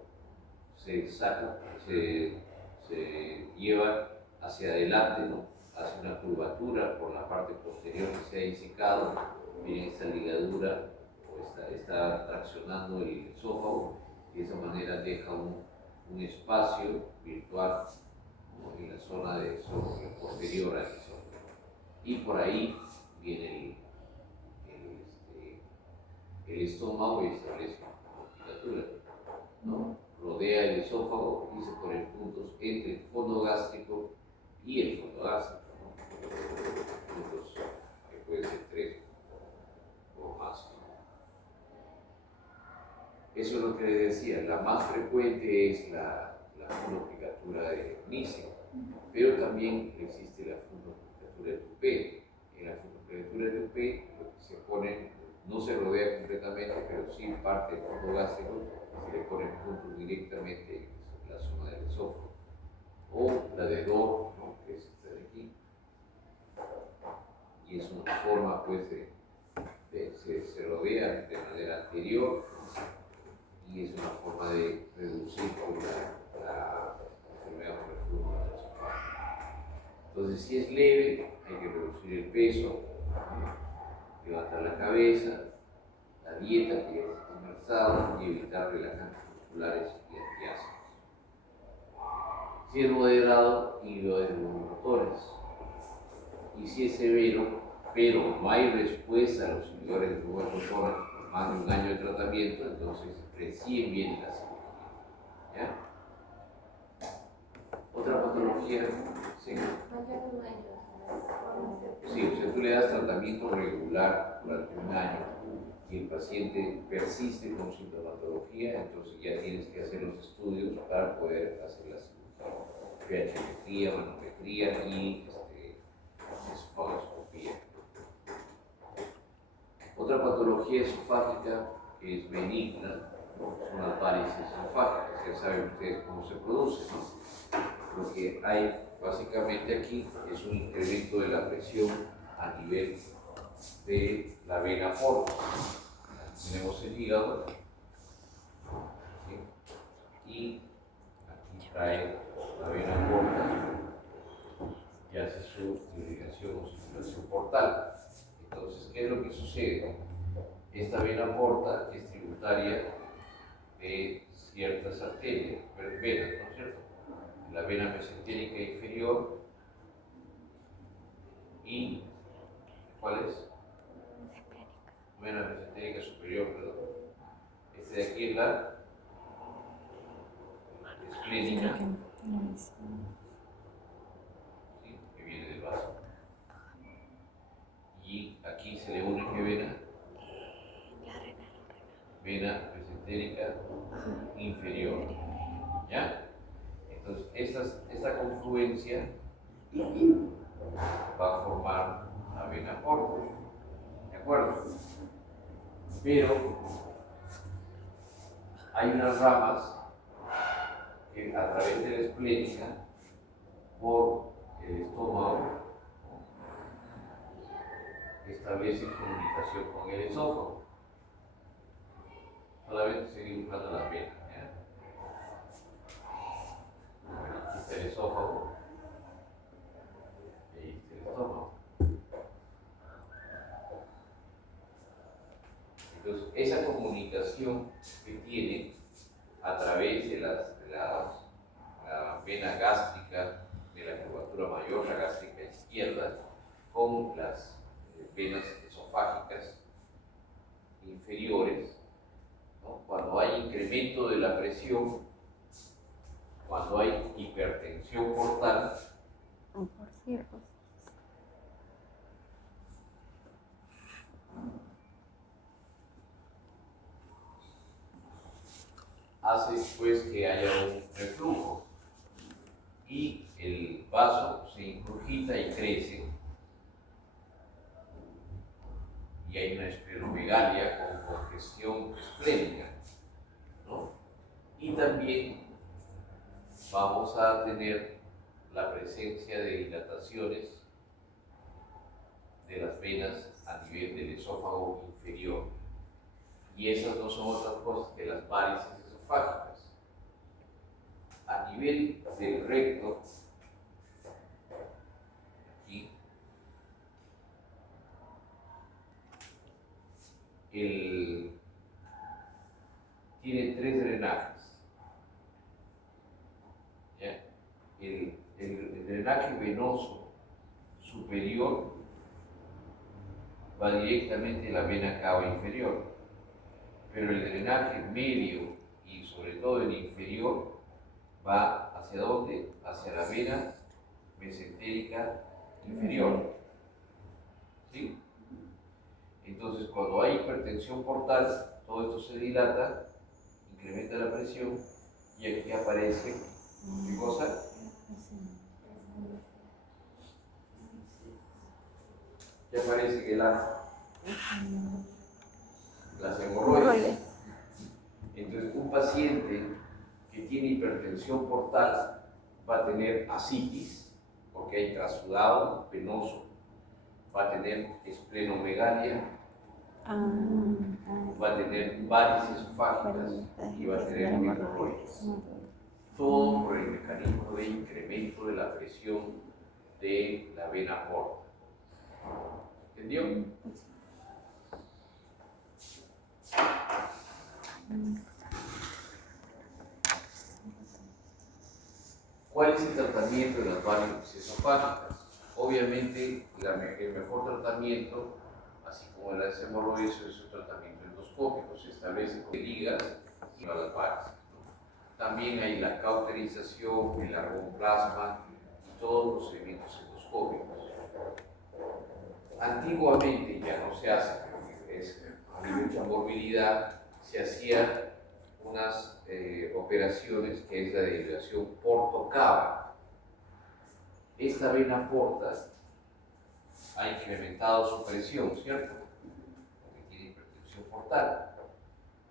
se saca, se lleva hacia adelante, ¿no?, hace una curvatura por la parte posterior que se ha disecado. Miren, esta ligadura está traccionando el esófago, y de esa manera deja un espacio virtual, ¿no?, en la zona de esófago posterior al esófago. Y por ahí viene el estómago y establece la musculatura, ¿no? Rodea el esófago y se ponen puntos entre el fondo gástrico y el fondo gástrico, ¿no? Puntos que pueden ser 3 o más. Eso es lo que les decía, la más frecuente es la fundoplicatura de Nissen, pero también existe la fundoplicatura de Toupet. En la fundoplicatura de Toupet, lo que se pone, no se rodea completamente, pero sí parte del fondo gástrico, se le ponen puntos directamente en la zona del esófago. O la de Dor, ¿no?, que es esta de aquí, y es una forma, pues, se rodea de manera anterior, y es una forma de reducir, pues, la enfermedad por reflujo gastroesofágico. Entonces, si es leve, hay que reducir el peso, levantar la cabeza, la dieta que ya hemos conversado, y evitar relajantes musculares y antiácidos. Si es moderado, inhibidores de motores. Y si es severo, pero no hay respuesta a los inhibidores de motores por más de 1 año de tratamiento, entonces recién viene la cirugía, ¿ya? Otra patología, sí. Sí, o sea, tú le das tratamiento regular durante 1 año y el paciente persiste con sintomatología, entonces ya tienes que hacer los estudios para poder hacer la cirugía. pH-metría, manometría y esofagoscopía. Otra patología esofágica que es benigna son las varices esofágicas. Ya saben ustedes cómo se produce, ¿no? Lo que hay básicamente aquí es un incremento de la presión a nivel de la vena porta. Tenemos el hígado, ¿sí?, y aquí trae la vena porta y hace su irrigación o circulación portal. Entonces, ¿qué es lo que sucede? Esta vena porta es tributaria de ciertas arterias, venas, ¿no es cierto? La vena mesentérica inferior y, ¿cuál es? Vena mesentérica superior, perdón. Este de aquí es la esclénica, ¿sí?, que viene del vaso. se le une qué vena, vena mesentérica inferior, ¿ya? Entonces, esta confluencia va a formar la vena porta, ¿de acuerdo? Pero hay unas ramas que a través de la esplénica, por el estómago, establecen comunicación con el esófago. Solamente estoy dibujando la vena, ¿ya? Aquí está el esófago y ahí está el estómago. Entonces, esa comunicación que tiene a través de la vena gástrica, de la curvatura mayor, la gástrica izquierda, con las venas esofágicas inferiores, ¿no? Cuando hay incremento de la presión, cuando hay hipertensión portal, Por cierto. hace pues que haya un reflujo y el vaso se ingurgita y crece y hay una esplenomegalia con congestión esplénica, ¿no? Y también vamos a tener la presencia de dilataciones de las venas a nivel del esófago inferior. Y esas no son otras cosas que las varices esofágicas. A nivel del recto, aquí, tiene tres drenajes. ¿Ya? El drenaje venoso superior va directamente a la vena cava inferior, pero el drenaje medio y sobre todo el inferior va hacia dónde? Hacia la vena mesentérica inferior. ¿Sí? Entonces, cuando hay hipertensión portal, todo esto se dilata, incrementa la presión y aquí aparece, ¿qué cosa? ¿Qué aparece que las hemorroides? Entonces, un paciente que tiene hipertensión portal va a tener ascitis, porque hay trasudado venoso, va a tener esplenomegalia, va a tener varices esofágicas y va a tener hemorroides. Todo por el mecanismo de incremento de la presión de la vena porta. ¿Entendió? ¿Cuál es el tratamiento de las varices esofágicas? Obviamente, el mejor tratamiento, así como el de las hemorroides, es un tratamiento endoscópico. Se establece con ligas y no las varices, ¿no? También hay la cauterización, el argoplasma y todos los procedimientos endoscópicos. Antiguamente ya no se hace, porque hay mucha morbilidad, se hacían unas operaciones que es la derivación porto-cava. Esta vena porta ha incrementado su presión, ¿cierto? Porque tiene hipertensión portal.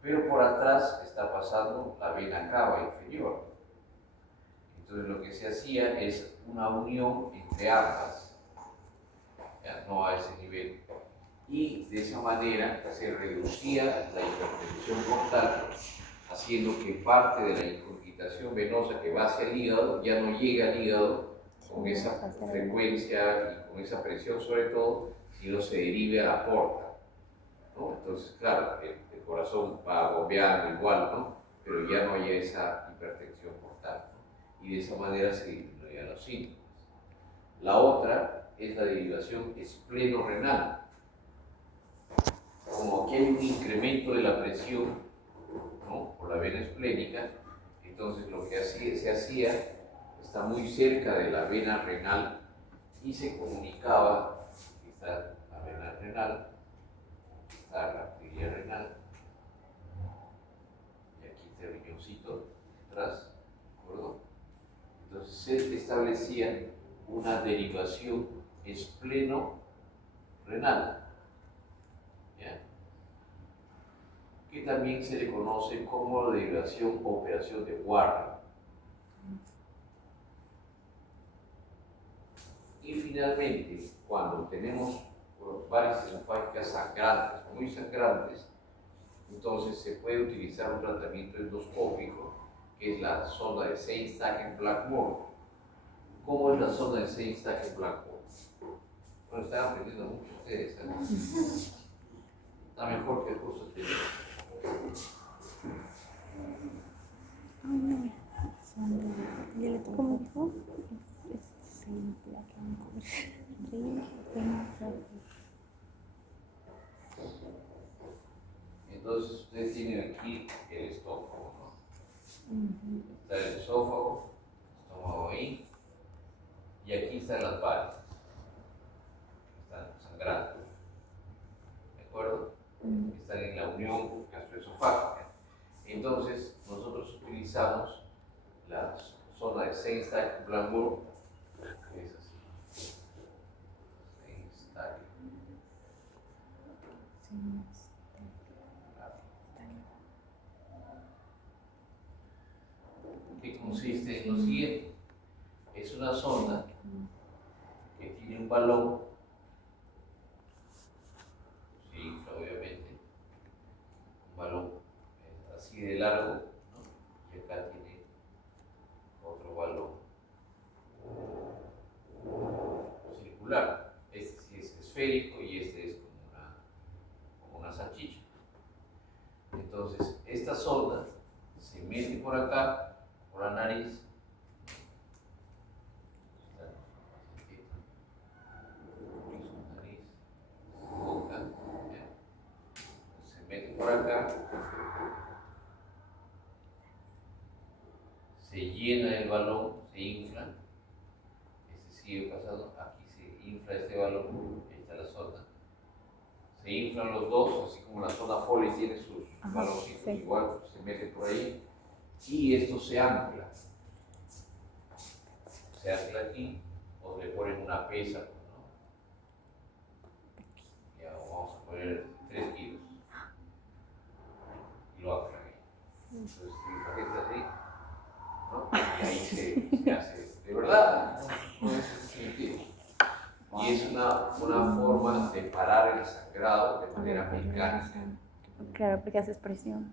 Pero por atrás está pasando la vena cava inferior. Entonces lo que se hacía es una unión entre ambas, ¿ya? No a ese nivel. Y de esa manera se reducía la hipertensión portal, haciendo que parte de la ingurgitación venosa que va hacia el hígado ya no llega al hígado con esa frecuencia y con esa presión sobre todo, sino se derive a la porta, ¿no? Entonces, claro, el corazón va bombeando igual, ¿no? Pero ya no hay esa hipertensión portal, ¿no? Y de esa manera se disminuyen los síntomas. La otra es la derivación espleno-renal. Como aquí hay un incremento de la presión, ¿no? Por la vena esplénica, entonces lo que se hacía está muy cerca de la vena renal y se comunicaba, aquí está la vena renal, está la arteria renal, y aquí está el riñoncito atrás, ¿de acuerdo? Entonces se establecía una derivación espleno-renal, ¿ya? Que también se le conoce como la derivación o operación de Warren. Y finalmente, cuando tenemos varices esofágicas sangrantes, muy sangrantes, entonces se puede utilizar un tratamiento endoscópico, que es la sonda de Sengstaken-Blackmore. ¿Cómo es la sonda de Sengstaken-Blackmore? Bueno, están aprendiendo mucho ustedes, ¿eh? Está mejor que el curso anterior. ¿Cómo dijo? Es simple, Entonces ustedes tienen aquí el estómago, ¿no? Está el esófago ahí, y aquí están las varices, están sangrando, ¿de acuerdo? Están en la unión gastroesofágica. Entonces nosotros utilizamos la zona de Sengstaken-Blackmore, que es así. Que consiste en lo siguiente: es una sonda que tiene un balón, sí, obviamente, un balón así de largo, ¿no? Y acá tiene otro balón circular. Este sí es esférico y este es como una salchicha. Entonces, esta sonda se mete por acá, por la nariz, boca, ¿ya? Se mete por acá, se llena el balón, se infla, este sigue pasando, aquí se infla este balón, ahí está la sonda, se inflan los dos, así como la sonda Foley tiene sus baloncitos, sí. Igual se mete por ahí, y esto se ancla aquí, o le ponen una pesa, ¿no? Ya vamos a poner 3 kilos, y lo anclan ahí. Entonces, el paquete así, ¿no? Y ahí se hace, de verdad, no es sentido. Y es una forma de parar el sangrado de manera mecánica. Claro, porque haces presión.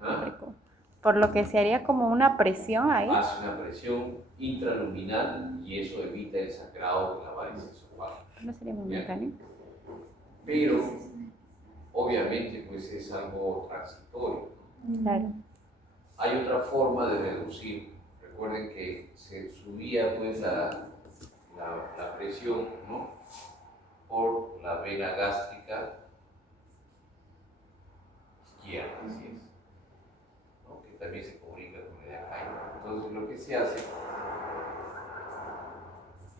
¿Ah? Por lo que se haría como una presión ahí. Hace una presión intraluminal y eso evita el sangrado de la varices esofágica. No sería muy mecánico. Pero, obviamente, pues es algo transitorio. Claro. Hay otra forma de reducir. Recuerden que se subía pues la presión, ¿no? Por la vena gástrica izquierda, así es, ¿no? Que también se comunica con el acá. Entonces lo que se hace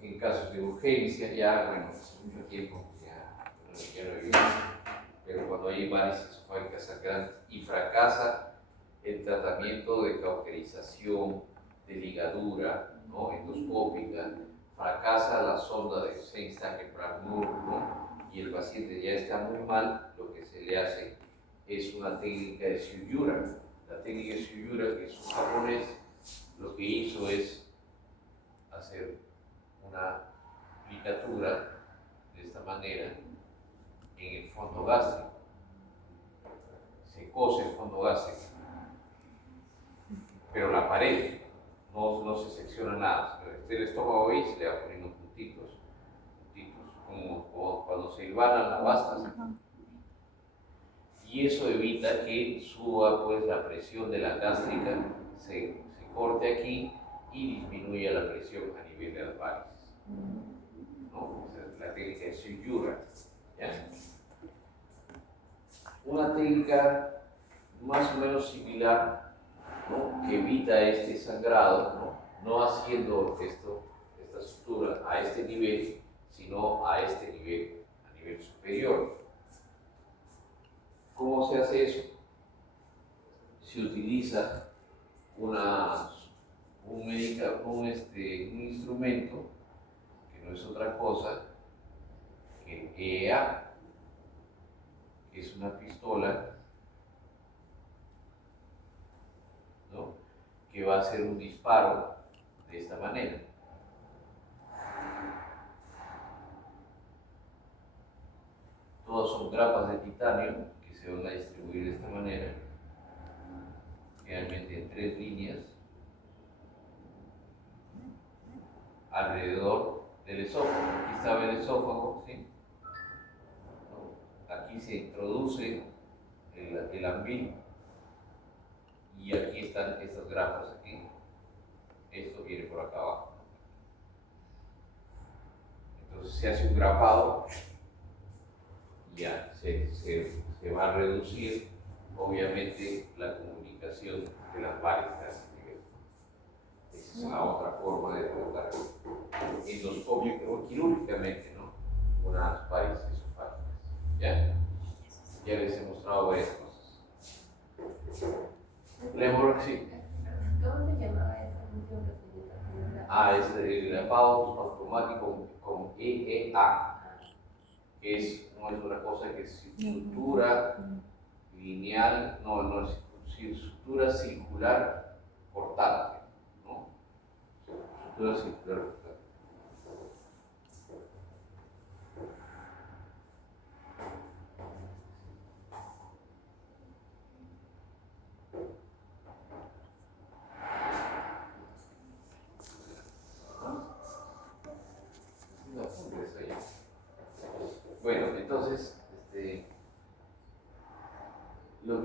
en casos de urgencia, ya, bueno, hace mucho tiempo ya no he visto, pero cuando hay varices esofágicas sangrantes y fracasa el tratamiento de cauterización, de ligadura, ¿no? Endoscópica, fracasa la sonda de Sengstaken-Blackmore, ¿no? Y el paciente ya está muy mal, lo que se le hace es una técnica de Sugiura. La técnica de Sugiura, que es un japonés, lo que hizo es hacer una picatura de esta manera en el fondo gástrico. Se cose el fondo gástrico, pero la pared no se secciona nada. El estómago ahí se le va poniendo puntitos, como cuando se hilvanan las bastas. Y eso evita que suba pues la presión de la gástrica, se corte aquí y disminuya la presión a nivel de las varices, ¿no? Esa es la técnica de Sugiura, ¿ya? Una técnica más o menos similar, ¿no? Que evita este sangrado, no haciendo esta sutura a este nivel, sino a este nivel, a nivel superior. ¿Cómo se hace eso? Se utiliza un instrumento que no es otra cosa que el EEA, que es una pistola, ¿no?, que va a hacer un disparo de esta manera. Todas son grapas de titanio que se van a distribuir de esta manera, generalmente en 3 líneas, alrededor del esófago. Aquí estaba el esófago, ¿sí? Aquí se introduce el ambil y aquí están estas grapas aquí. Esto viene por acá abajo. Entonces se hace un grapado, ya se va a reducir obviamente la comunicación de las varices. Esa es la otra forma de tratar endoscópico o quirúrgicamente, ¿no?, unas varices esofágicas. ¿Ya? Ya les he mostrado varias cosas. La hemorragia. ¿Cómo se llamaba esa función que se hizo? Es el grapado postraumático con EEA, que no es otra cosa que sutura lineal, no es sutura circular cortante, ¿no? Sutura circular cortante. Bueno, entonces,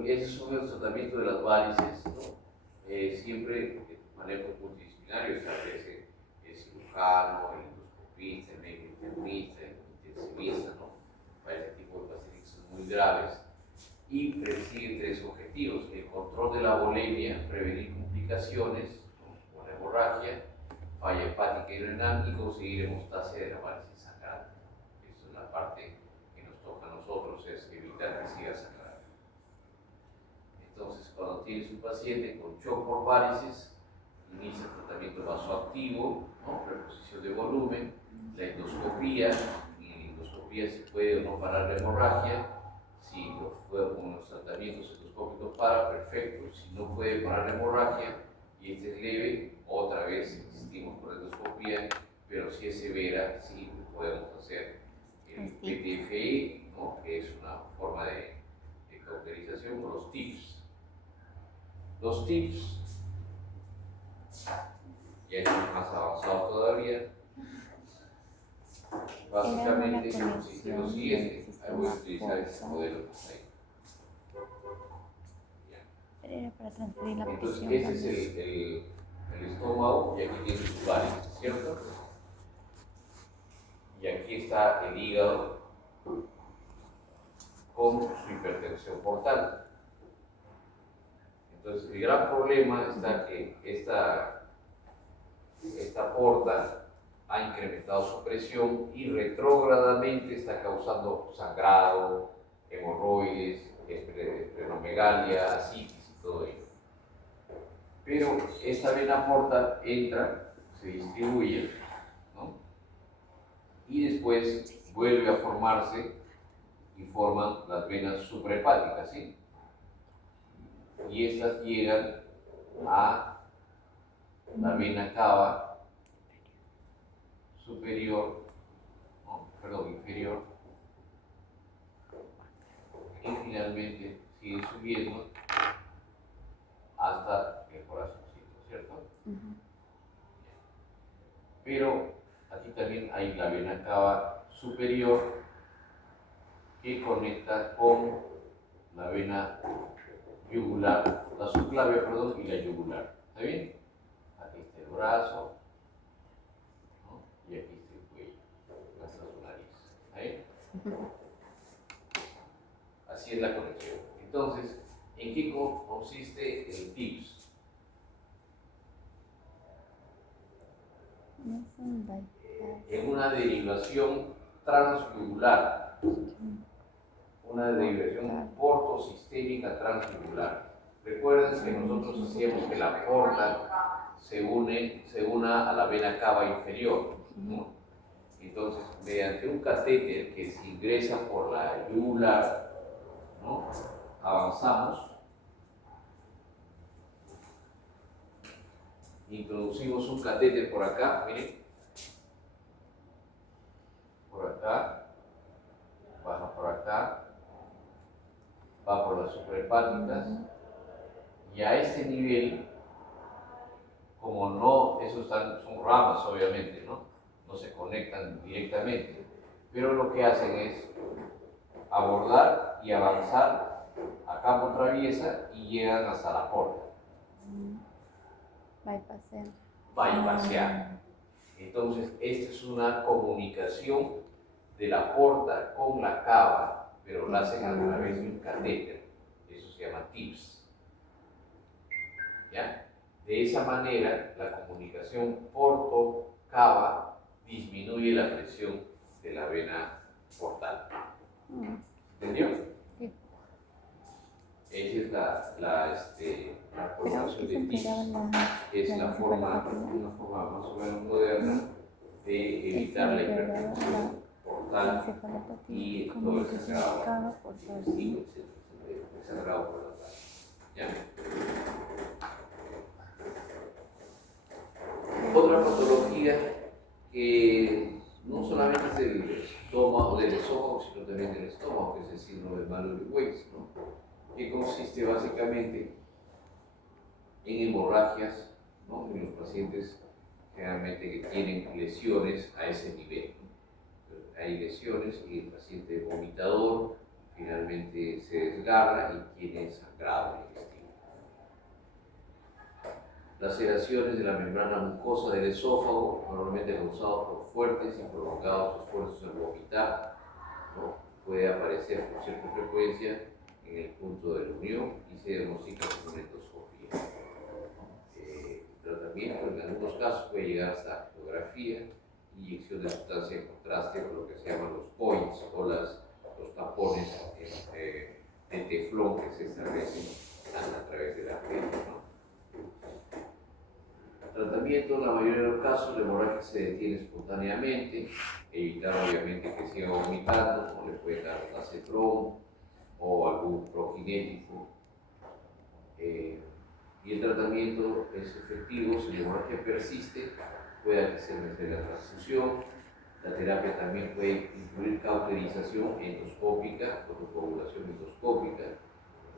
esos son los tratamientos de las varices, ¿no? Siempre manejo multidisciplinario, establece el cirujano, el endoscopista, el médico internista, el intensivista, ¿no?, para este tipo de pacientes que son muy graves, y persigue 3 objetivos: el control de la volemia, prevenir complicaciones, ¿no?, como la hemorragia, falla hepática y renal, y conseguir hemostasia de la varice sangrante. Esa es la parte que nos toca a nosotros, es evitar que siga sangrando. Entonces, cuando tienes un paciente con shock por varices, inicia el tratamiento vasoactivo, ¿no?, reposición de volumen, la endoscopía, y en la endoscopía se puede o no parar la hemorragia. Si con los tratamientos endoscópicos para, perfecto. Si no puede parar la hemorragia y este es leve, otra vez insistimos con la endoscopía, pero si es severa, sí podemos hacer el PTFE, ¿no?, que es una forma de cauterización con los TIPS. Los TIPS ya están más avanzados todavía. Básicamente consiste en lo siguiente. Ahí voy a utilizar este modelo que está ahí. Pero era para transferir la Entonces, presión. este es el estómago, y aquí tiene sus varices, ¿cierto? Y aquí está el hígado con su hipertensión portal. Entonces, el gran problema está que esta porta ha incrementado su presión y retrógradamente está causando sangrado, hemorroides, esplenomegalia, ascitis y todo ello. Pero esta vena porta entra, se distribuye, ¿no?, y después vuelve a formarse y forman las venas suprahepáticas, ¿sí? Y estas llegan a la vena cava superior, ¿no?, inferior, y finalmente siguen subiendo hasta el corazoncito, ¿cierto? Pero aquí también hay la vena cava superior que conecta con la vena yugular, la subclavia, perdón, y la yugular. ¿Está bien? Aquí está el brazo, ¿no?, y aquí está el cuello, hasta su nariz. ¿Está bien? Así es la conexión. Entonces, ¿en qué consiste el TIPS? En una derivación transyugular. una derivación portosistémica transfibular. Recuerden que nosotros hacíamos que la porta se una a la vena cava inferior, ¿no? Entonces, mediante un catéter que se ingresa por la yugular, ¿no? Avanzamos, introducimos un catéter por acá, miren, por acá, baja por acá, va por las suprahepáticas, y a este nivel, como no, esos son ramas obviamente, ¿no? No se conectan directamente, pero lo que hacen es abordar y avanzar a campo traviesa y llegan hasta la porta. Bypassean. Bypassear. Entonces, esta es una comunicación de la porta con la cava, pero la hacen a través de un catéter. Eso se llama TIPS. ¿Ya? De esa manera, la comunicación porto-cava disminuye la presión de la vena portal. ¿Entendió? Sí. Esa es la Pero colocación de eso TIPS. Es una forma más o menos moderna de evitar la hipertensión portal y todo el sangrado intestino, el sangrado por la tarde. ¿Ya? Otra patología que no solamente es del estómago, del esófago, sino también del estómago, que es el síndrome de Mallory-Weiss, ¿no? Que consiste básicamente en hemorragias, ¿no? En los pacientes generalmente que tienen lesiones a ese nivel, ¿no? Hay lesiones y el paciente vomitador finalmente se desgarra y tiene sangrado en el intestino. Laceraciones de la membrana mucosa del esófago, normalmente causados por fuertes y prolongados esfuerzos en vomitar, ¿no? Puede aparecer con cierta frecuencia en el punto de la unión y se diagnostica con endoscopía. Tratamiento en algunos casos puede llegar hasta angiografía, inyección de sustancia en contraste con lo que se llaman los points o los tapones de teflón que se establecen a través de la piel, ¿no? Tratamiento, en la mayoría de los casos, la hemorragia se detiene espontáneamente, evitar obviamente que siga vomitando, o le puede dar tacetrón o algún prokinético. Y el tratamiento es efectivo. Si la hemorragia persiste, puede hacerse la transfusión. La terapia también puede incluir cauterización endoscópica, fotocoagulación endoscópica,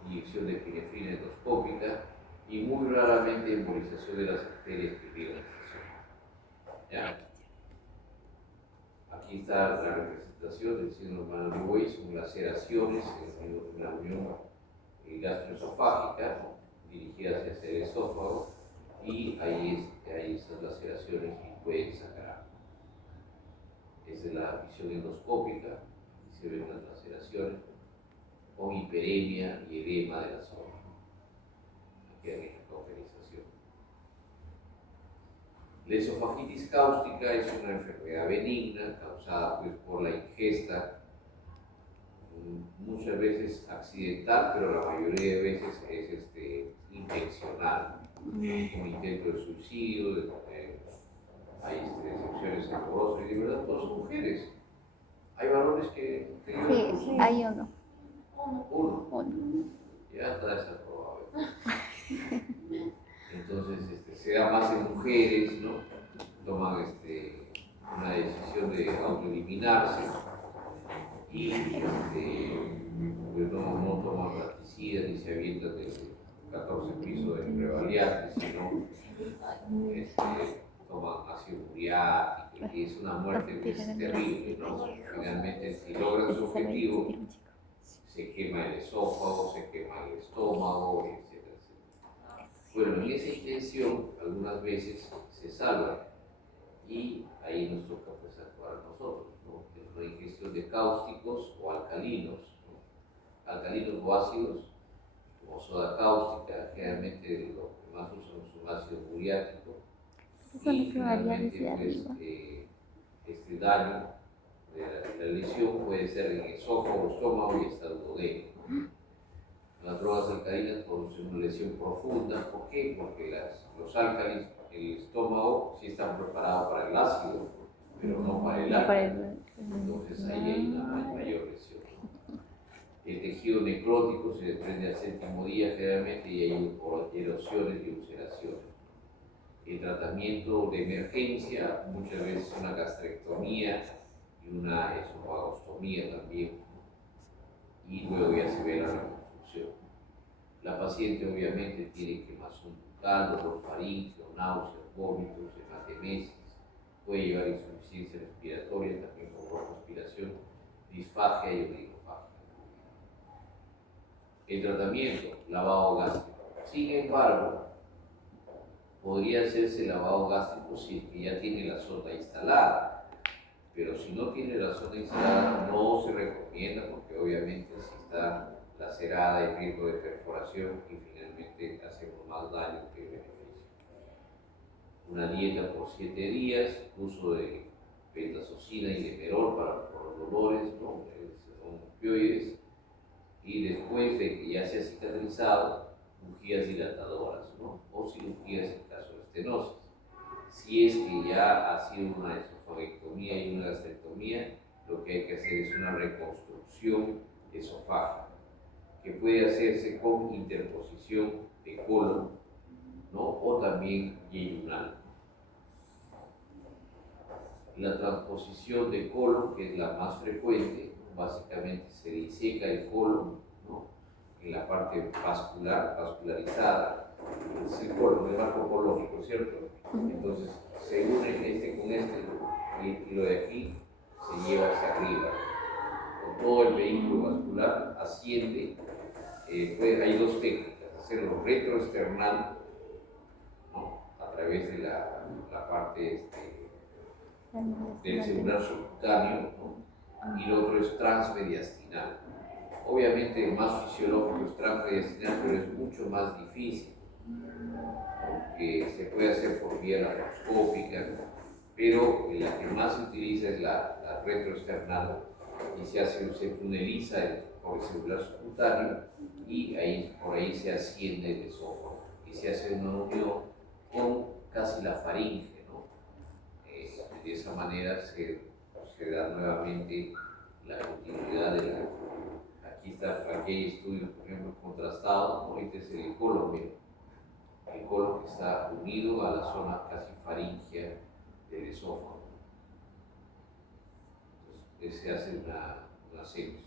inyección de epinefrina endoscópica y muy raramente embolización de las arterias que irrigan el corazón. Aquí está la representación del síndrome de Mallory-Weiss, son laceraciones en la unión gastroesofágica, ¿no? Dirigidas hacia el esófago, y ahí estas laceraciones y pueden sangrar. Esa es la visión endoscópica, y se ven las laceraciones con hiperemia y edema de la zona. Aquí hay la cauterización. La esofagitis cáustica es una enfermedad benigna causada pues, por la ingesta, muchas veces accidental, pero la mayoría de veces es intencional, como intento de suicidio, hay excepciones amorosas, y de verdad todas son mujeres. Hay varones que Sí, hay uno. Uno. Ya está desaprobado. Entonces se da más en mujeres, ¿no? Toman una decisión de autoeliminarse y pues no toman platicida ni se avientan del 14 piso del prevaliante, sino toman ácido muriático, y es una muerte pues, terrible, ¿no? Finalmente, si logran su objetivo, se quema el esófago, se quema el estómago, etcétera, etcétera. Bueno, en esa intención, algunas veces se salvan y ahí nos toca pues, actuar a nosotros, ¿no? Es una ingestión de cáusticos o alcalinos, ¿no? Alcalinos o ácidos, como soda cáustica, generalmente lo que más usan es un ácido muriático, y finalmente pues, este daño la lesión puede ser en esófago, estómago y hasta el duodeno. Las drogas alcalinas producen una lesión profunda. ¿Por qué? Porque los álcalis, el estómago sí está preparado para el ácido, pero no para el álcali. Entonces ahí hay una mayor lesión. El tejido necrótico se desprende al séptimo día generalmente y hay erosiones y ulceraciones. El tratamiento de emergencia muchas veces es una gastrectomía y una esofagostomía también, y luego ya se ve la reconstrucción. La paciente obviamente tiene quemazón bucal, dolor faríngeo, náuseas, vómitos, hematemesis, puede llevar insuficiencia respiratoria también con broncoaspiración, disfagia y odinofagia. El tratamiento, lavado gástrico. Sin embargo, podría hacerse lavado gástrico si es que ya tiene la sonda instalada, pero si no tiene la sonda instalada no se recomienda porque obviamente si está lacerada hay riesgo de perforación y finalmente hacemos más daño que beneficio. Una dieta por 7 días, uso de pentazocina y lemerol por los dolores, ¿no? Son opioides, y después de que ya se ha cicatrizado, cirugías dilatadoras, ¿no? O cirugías en caso de estenosis. Si es que ya ha sido una esofagectomía y una gastrectomía, lo que hay que hacer es una reconstrucción esofágica, que puede hacerse con interposición de colon, ¿no? O también yeyunal. La transposición de colon, que es la más frecuente, básicamente se diseca el colon, ¿no? En la parte vascularizada, es el colon, el marco colónico, ¿cierto? Entonces se une este con este y lo de aquí se lleva hacia arriba. Con todo el vehículo vascular asciende. Hay dos técnicas: hacerlo retroesternal, ¿no? A través de la parte del celular subcutáneo, ¿no? Y lo otro es transmediastinal. Obviamente el más fisiológico es transmediastinal, pero es mucho más difícil, ¿no? Que se puede hacer por vía laparoscópica, pero la que más se utiliza es la retroesternal y se tuneliza por el celular subcutáneo y por ahí se asciende el esófago y se hace una unión con casi la faringe, ¿no? De esa manera se da nuevamente la continuidad de la... Aquí hay estudios, por ejemplo, contrastados, ¿no? Este es el colon, el colon que está unido a la zona casi faríngea del esófago. Entonces, se hace un ascenso.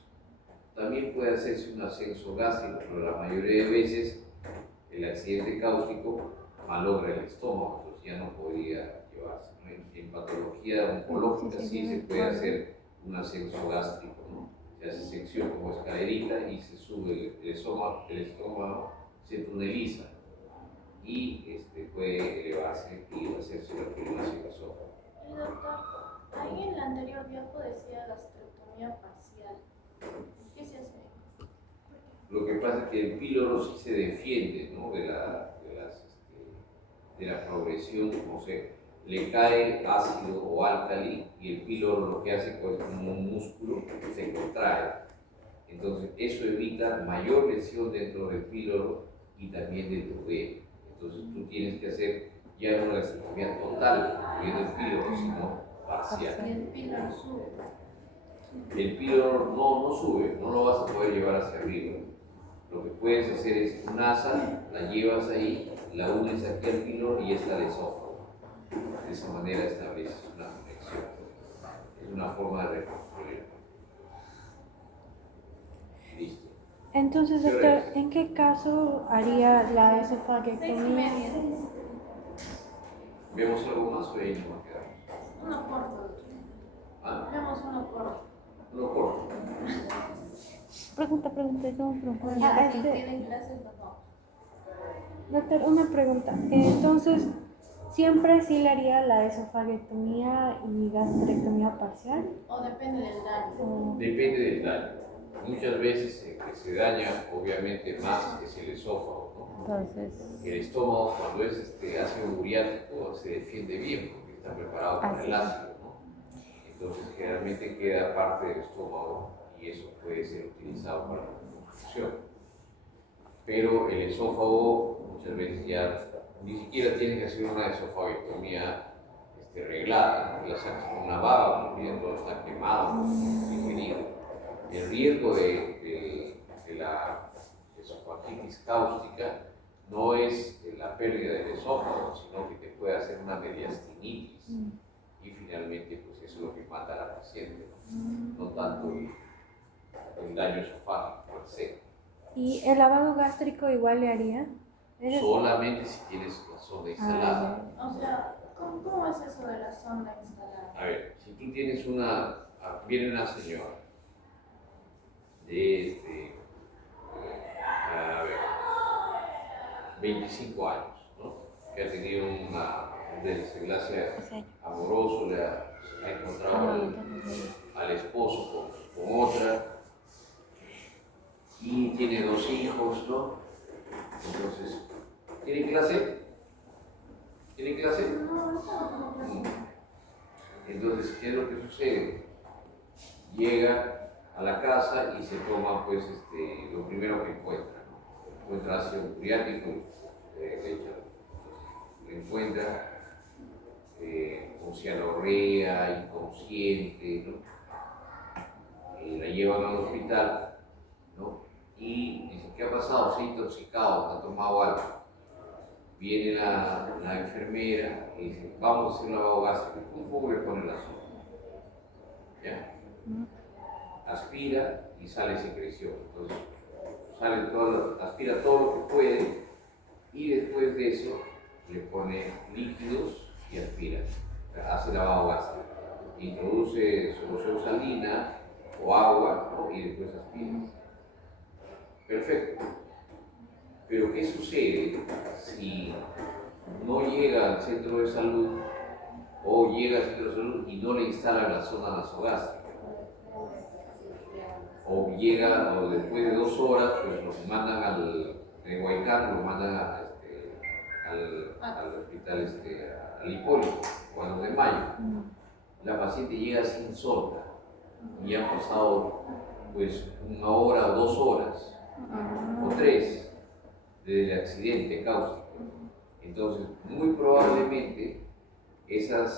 También puede hacerse un ascenso gástrico, pero la mayoría de veces el accidente cáustico malogra el estómago, entonces ya no podría llevarse, ¿no? En patología oncológica sí se puede hacer un ascenso gástrico, ¿no? Se hace sección como escalerita y se sube el estómago se tuneliza y puede elevarse y hacerse la primacia esófago. Y doctor, ahí en el anterior diapo decía gastrectomía parcial. ¿Qué se hace? Lo que pasa es que el píloro sí se defiende, ¿no? de la progresión, o sea, le cae ácido o álcali y el píloro lo que hace pues, como un músculo se contrae. Entonces eso evita mayor lesión dentro del píloro y también del duodeno. Entonces tú tienes que hacer ya no una gastrectomía total, incluyendo el píloro, sino parcial. Y el píloro sube. El píloro no sube, no lo vas a poder llevar hacia arriba. Lo que puedes hacer es un asa, la llevas ahí, la unes aquí al píloro y está el esófago. De esa manera estableces una conexión. Es una forma de reconstruir. Listo. Entonces, doctor, ¿en qué caso haría la esofagectomía? ¿Vemos algo más o ahí nos quedamos? Uno corto, doctor. ¿Ah? Vemos uno corto. Uno corto. Pregunta, yo me pregunto. ¿Tienen clases o no? Doctor, una pregunta. Entonces, ¿siempre sí le haría la esofagectomía y gastrectomía parcial? O depende del daño. ¿O... Depende del daño. Muchas veces el que se daña, obviamente, más es el esófago, ¿no? Entonces, El estómago, cuando es ácido muriático, se defiende bien porque está preparado para el ácido, ¿no? Entonces generalmente queda parte del estómago y eso puede ser utilizado para la reconstrucción. Pero el esófago muchas veces ya ni siquiera tiene que hacer una esofagectomía reglada, ¿no? La sacas con una baba porque ya todo está quemado, digerido. El riesgo de la esofagitis cáustica no es la pérdida del esófago, sino que te puede hacer una mediastinitis y finalmente pues eso es lo que mata a la paciente, no tanto el daño esofágico per se. ¿Y el lavado gástrico igual le haría? Solamente si tienes la sonda instalada. O sea, ¿cómo es eso de la sonda instalada? A ver, si tú tienes viene una señora de a ver, 25 años, ¿no? Que ha tenido un desenlace amoroso, le ha encontrado al esposo con otra y tiene 2 hijos, ¿no? Entonces, ¿tiene clase? ¿Tiene clase? Entonces, ¿qué es lo que sucede? Llega a la casa y se toma, pues, lo primero que encuentra, ¿no? Encuentra ácido muriático, le encuentra con cianorrea, inconsciente, ¿no? La llevan al hospital, ¿no? Y dicen, ¿qué ha pasado? Se ha intoxicado, ha tomado algo. Viene la enfermera y dice, vamos a hacer un lavado gástrico. Un poco le pone la sonda. ¿Ya? Aspira y sale secreción. Entonces, aspira todo lo que puede y después de eso le pone líquidos y aspira. Hace lavado gástrico. Introduce solución salina o agua, ¿no? Y después aspira. Perfecto. Pero ¿qué sucede si no llega al centro de salud o llega al centro de salud y no le instalan la sonda nasogástrica? O llega, o después de 2 horas, pues lo mandan de Huaycán, lo mandan al hospital, al Hipólito, o a los de Mayo. La paciente llega sin sonda y han pasado pues 1 hora o 2 horas, o 3, desde el accidente cáustico. Entonces, muy probablemente esa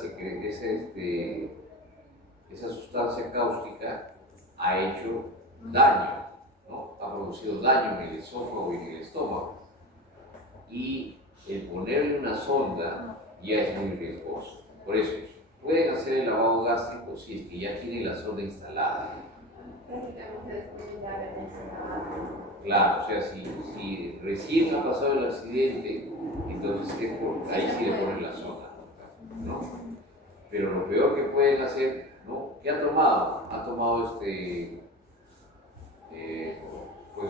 sustancia cáustica ha hecho daño, ¿no? Ha producido daño en el esófago y en el estómago. Y el ponerle una sonda ya es muy riesgoso. Por eso, pueden hacer el lavado gástrico si es que ya tienen la sonda instalada. Prácticamente después ya haber mencionado. Claro, o sea, si recién ha pasado el accidente, entonces ahí sí le ponen la sonda, ¿no? Pero lo peor que pueden hacer, ¿no? ¿Qué ha tomado? Ha tomado pues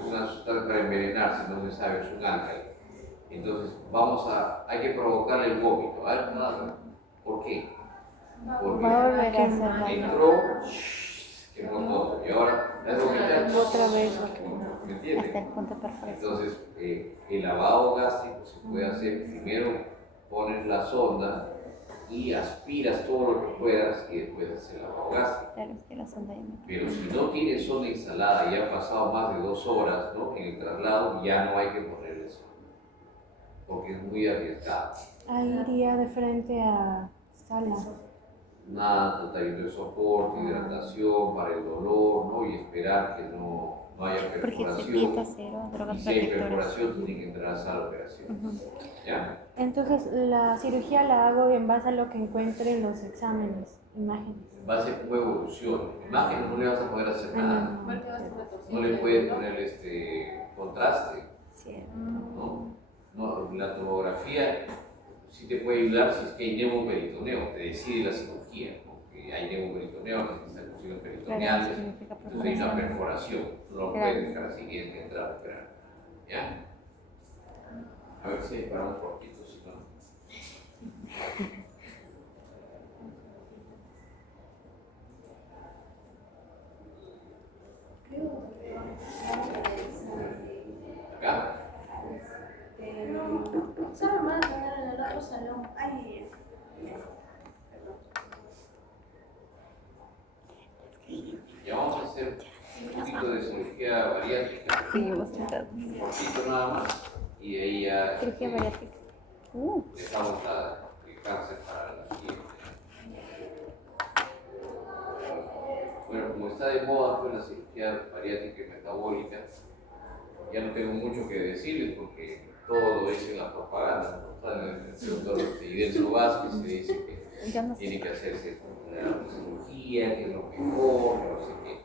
una sustancia para envenenarse, no se sabe, es un álcali. Entonces hay que provocarle el vómito. ¿Por qué? Porque Va a volver a hacer daño. entró, quemó todo, y ahora es vomitar. Otra vez. ¿Me entiendes? Hasta el punto de perforación. Entonces, el lavado gástrico se puede hacer, primero pones la sonda y aspiras todo lo que puedas y después haces el lavado gástrico. Claro, es que la sonda ya no. Pero si no tienes sonda instalada y ha pasado más de 2 horas, ¿no? En el traslado, ya no hay que ponerle sonda, porque es muy arriesgado. Ahí iría de frente a sala. Nada, tratamiento de soporte, hidratación para el dolor, ¿no? Y esperar que no haya Porque si perforación. dieta cero, drogas Y si hay protectoras. perforación, tiene que entrar a sala de operación. ¿Ya? Entonces, la cirugía la hago en base a lo que encuentre en los exámenes, imágenes. En base a cómo evoluciona. Imágenes no le vas a poder hacer nada. ¿Cuál quedaste retorcido? No le puedes poner contraste, Sí. ¿no? La tomografía sí te puede ayudar si es que hay neumoperitoneo, te decide la cirugía, porque hay neumoperitoneo, necesitas funciones peritoneales, Claro, significa entonces hay una perforación, no lo Claro. puedes dejar así, tienes que entrar a operar. ¿Ya? A ver si paramos un poquito, si no. Acá. Solo me van a tener en el otro salón. Ay, cirugía bariátrica, Seguimos sentados. un poquito nada más, y de ahí ya Cirugía bariátrica. dejamos el cáncer para la siguiente. Bueno, como está de moda pues, la cirugía bariátrica y metabólica, ya no tengo mucho que decirles porque todo lo es en la propaganda. ¿No? Está en el doctor Fidelso Vázquez se dice que Ya no sé. tiene que hacerse la cirugía, que es lo mejor, que no sé qué.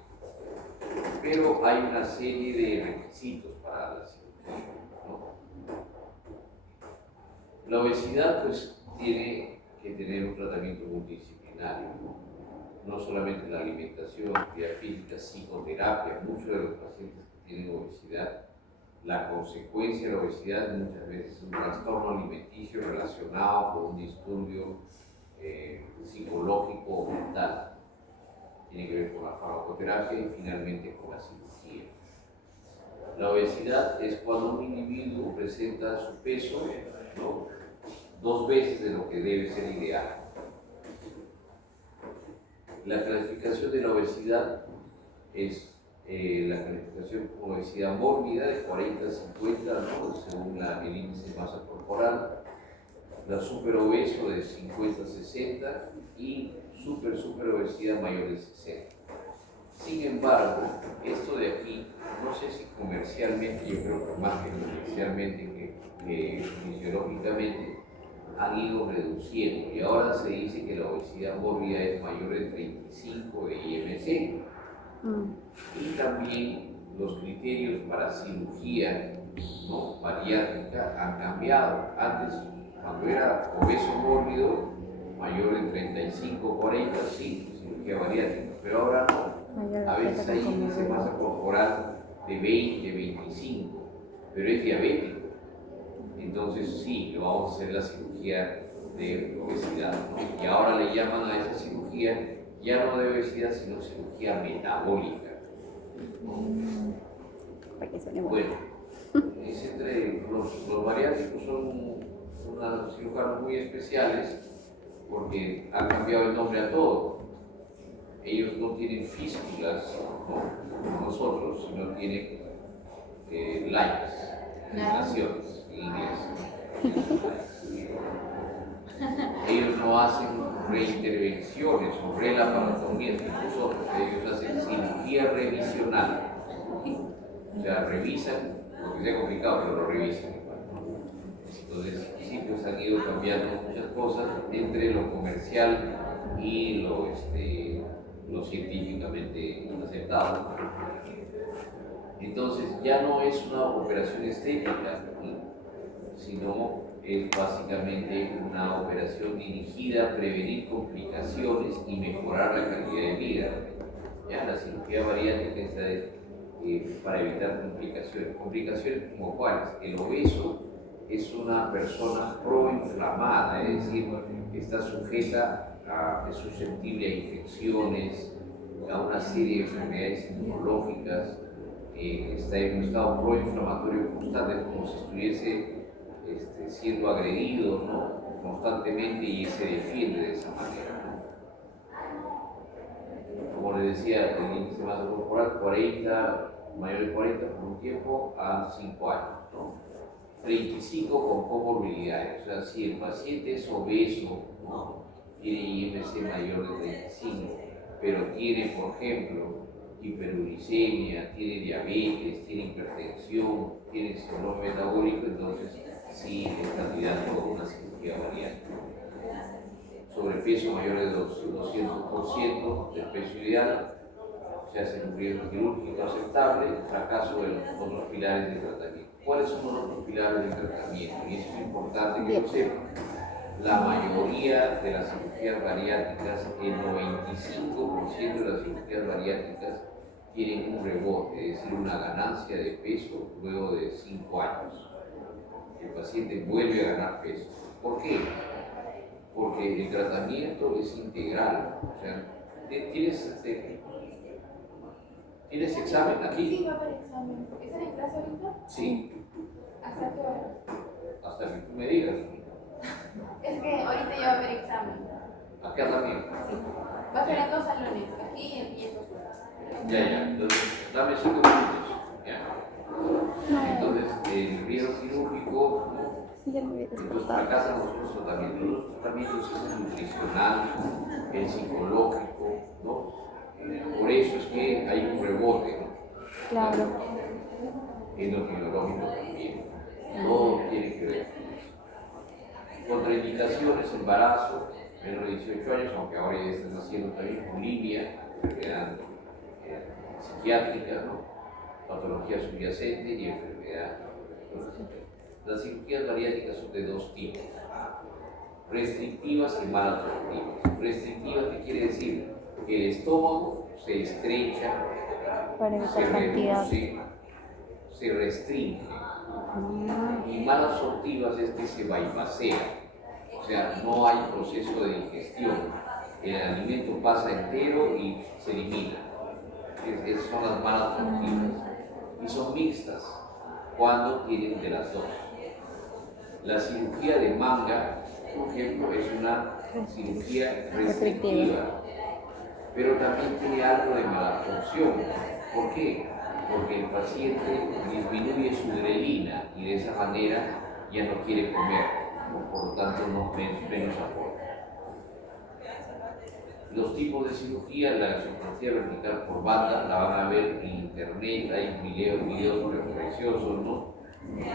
Pero hay una serie de requisitos para la cirugía. ¿No? La obesidad pues tiene que tener un tratamiento multidisciplinario, no solamente la alimentación, actividad física, psicoterapia. Muchos de los pacientes que tienen obesidad, la consecuencia de la obesidad muchas veces es un trastorno alimenticio relacionado con un disturbio psicológico o mental. Tiene que ver con la farmacoterapia y finalmente con la cirugía. La obesidad es cuando un individuo presenta su peso, ¿no?, 2 veces de lo que debe ser ideal. La clasificación de la obesidad es la clasificación como obesidad mórbida de 40 a 50, ¿no?, según el índice de masa corporal, la superobeso de 50 a 60 y superobesidad mayor de 60. Sin embargo, esto de aquí, no sé si comercialmente, yo creo que más que comercialmente que fisiológicamente, han ido reduciendo y ahora se dice que la obesidad mórbida es mayor de 35 de IMC. Y también los criterios para cirugía, ¿no?, bariátrica han cambiado. Antes, cuando era obeso mórbido, mayor de 35 40, sí, cirugía bariátrica, pero ahora no. A veces hay índice de masa corporal de 20, 25, pero es diabético. Entonces sí, le vamos a hacer la cirugía de obesidad, ¿no? Y ahora le llaman a esa cirugía ya no de obesidad, sino cirugía metabólica. Bueno, es entre los bariátricos son unos cirujanos muy especiales porque han cambiado el nombre a todo. Ellos no tienen fístulas, ¿no?, como nosotros, sino tienen likes, filtraciones en inglés. Ellos no hacen reintervenciones o relaparotomías, nosotros, ellos hacen cirugía revisional. O sea, revisan, lo que sea complicado, pero lo revisan. Entonces, sí, pues han ido cambiando muchas cosas entre lo comercial y lo científicamente aceptado. Entonces, ya no es una operación estética, sino es básicamente una operación dirigida a prevenir complicaciones y mejorar la calidad de vida. Ya, la cirugía bariátrica está para evitar complicaciones. ¿Complicaciones como cuáles? El obeso es una persona proinflamada, es decir, está sujeta es susceptible a infecciones, a una serie de enfermedades inmunológicas, está en un estado proinflamatorio constante, como si estuviese siendo agredido, ¿no?, constantemente, y se defiende de esa manera, ¿no? Como les decía, el índice de masa corporal 40, mayor de 40 por un tiempo a 5 años, ¿no? 35 con comorbilidades, o sea, si el paciente es obeso, ¿no?, tiene IMC mayor de 35, pero tiene, por ejemplo, hiperuricemia, tiene diabetes, tiene hipertensión, tiene síndrome metabólico, entonces sí es candidato a una cirugía bariátrica. Sobrepeso mayor de 200% del peso ideal, se hace un riesgo quirúrgico aceptable, fracaso de los otros pilares de tratamiento. ¿Cuáles son los otros pilares de tratamiento? Y eso es importante que lo sepan. La mayoría de las cirugías bariátricas, el 95% de las cirugías bariátricas tienen un rebote, es decir, una ganancia de peso luego de 5 años. El paciente vuelve a ganar peso. ¿Por qué? Porque el tratamiento es integral. O sea, ¿tienes examen aquí? Sí, va a haber examen. ¿Están en clase ahorita? Sí. ¿Hasta qué hora? Hasta que tú me digas. Es que ahorita ya va a haber examen. Acá también. Sí. Va a ser en 2 salones, aquí y en otros. Ya. Entonces, dame 5 minutos. Entonces, el riesgo quirúrgico, Sí, ya me había entonces despertado. fracasan los otros tratamientos. Los otros tratamientos es el nutricional, el psicológico, ¿no? Por eso es que hay un rebote, ¿no? Claro. Endocrinología también. Todo tiene que ver con eso. Contraindicaciones, embarazo, menos de 18 años, aunque ahora ya están haciendo también bulimia, enfermedad psiquiátrica, ¿no? Patología subyacente y enfermedad. Las cirugías bariátricas son de dos tipos, restrictivas y malabsortivas. Restrictivas, ¿qué quiere decir? Que el estómago se estrecha, Para se evitar cantidad. reduce, se restringe. Y malabsortivas es que se bypassea, o sea, no hay proceso de digestión. El alimento pasa entero y se elimina. Esas son las malabsortivas. Y son mixtas cuando tienen de las dos. La cirugía de manga, por ejemplo, es una cirugía restrictiva, pero también tiene algo de malabsorción. ¿Por qué? Porque el paciente disminuye su grelina y de esa manera ya no quiere comer, por lo tanto menos aporta. Los tipos de cirugía, la gastroscopia vertical por banda, la van a ver en internet, hay videos preciosos, ¿no?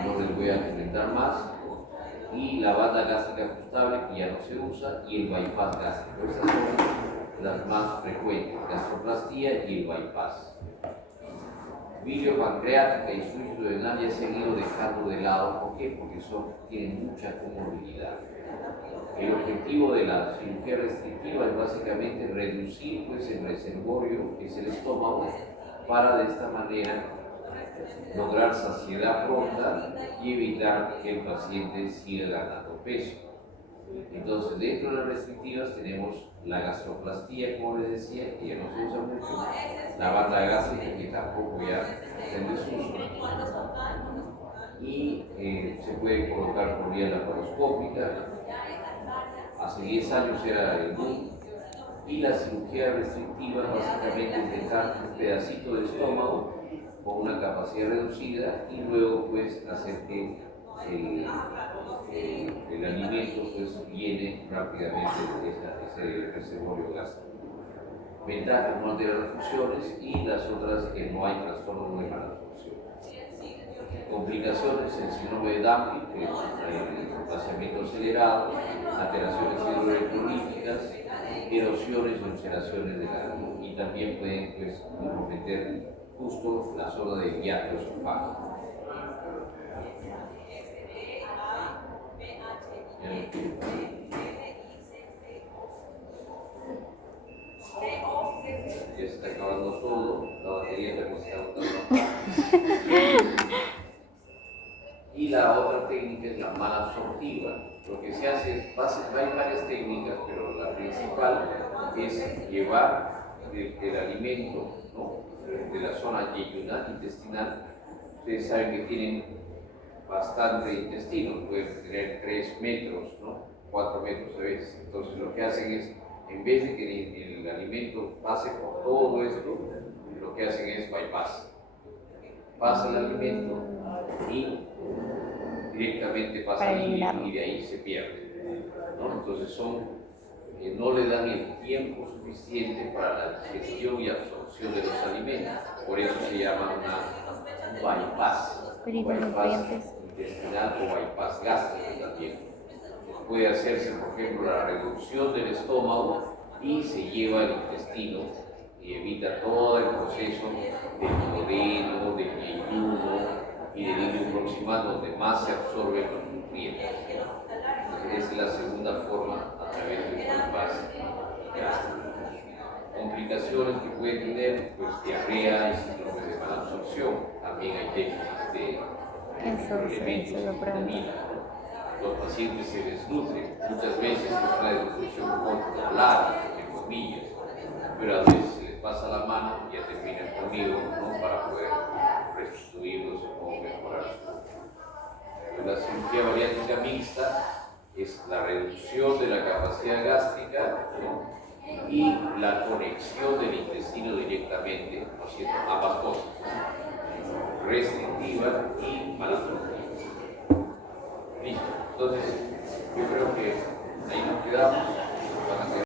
No les voy a comentar más. Y la banda gástrica ajustable, que ya no se usa, y el bypass gástrico. Estas son las más frecuentes, gastroplastía y el bypass. Biliopancreática y suicidodrenal ya se han ido dejando de lado. ¿Por qué? Porque tienen mucha comorbilidad. El objetivo de la cirugía restrictiva es básicamente reducir el reservorio, que es el estómago, para de esta manera lograr saciedad pronta y evitar que el paciente siga ganando peso. Entonces, dentro de las restrictivas tenemos la gastroplastía, como les decía, que ya no se usa mucho, la banda gástrica, que tampoco ya está en desuso, y se puede colocar por vía laparoscópica. Hace 10 años era el boom. Y la cirugía restrictiva básicamente es dejar un pedacito de estómago con una capacidad reducida y luego pues hacer que el alimento pues llene rápidamente ese reservorio gástrico. Ventajas: no alterar las funciones, y las otras que no hay trastorno de malabsorción. Complicaciones: el síndrome de Dumping, que es el vaciamiento acelerado, alteraciones hidroelectrolíticas, erosiones o ulceraciones de la piel, y también pueden pues, comprometer justo la zona del hiato esofágico. Ya se está acabando todo, la batería también se está agotando. Y la otra técnica es la malabsortiva. Lo que se hace es, hay varias técnicas, pero la principal es llevar el alimento, ¿no?, de la zona yeyunal, intestinal. Ustedes saben que tienen bastante intestino, pueden tener 3 metros, ¿no?, 4 metros a veces. Entonces lo que hacen es, en vez de que el alimento pase por todo esto, lo que hacen es bypass. Pasa el alimento y directamente pasa al hígado y de ahí se pierde, ¿no? Entonces no le dan el tiempo suficiente para la digestión y absorción de los alimentos. Por eso se llama un bypass intestinal o bypass gástrico también. Puede hacerse, por ejemplo, la reducción del estómago y se lleva el intestino y evita todo el proceso del duodeno, del yeyuno y del ileum proximal, donde más se absorben los nutrientes. Entonces, esa es la segunda forma, a través del bypass gástrico. Complicaciones que puede tener, pues diarrea y síndrome de malabsorción. También hay déficit de elementos y vitaminas. Los pacientes se desnutren, muchas veces es una desnutrición controlada, entre comillas, pero a veces se les pasa la mano y ya terminan conmigo, ¿no?, para poder restituirlos o mejorar su. La cirugía bariátrica mixta es la reducción de la capacidad gástrica, ¿no?, y la conexión del intestino directamente, haciendo ambas cosas. restrictiva y maratón. Listo. Entonces, yo creo que ahí nos quedamos.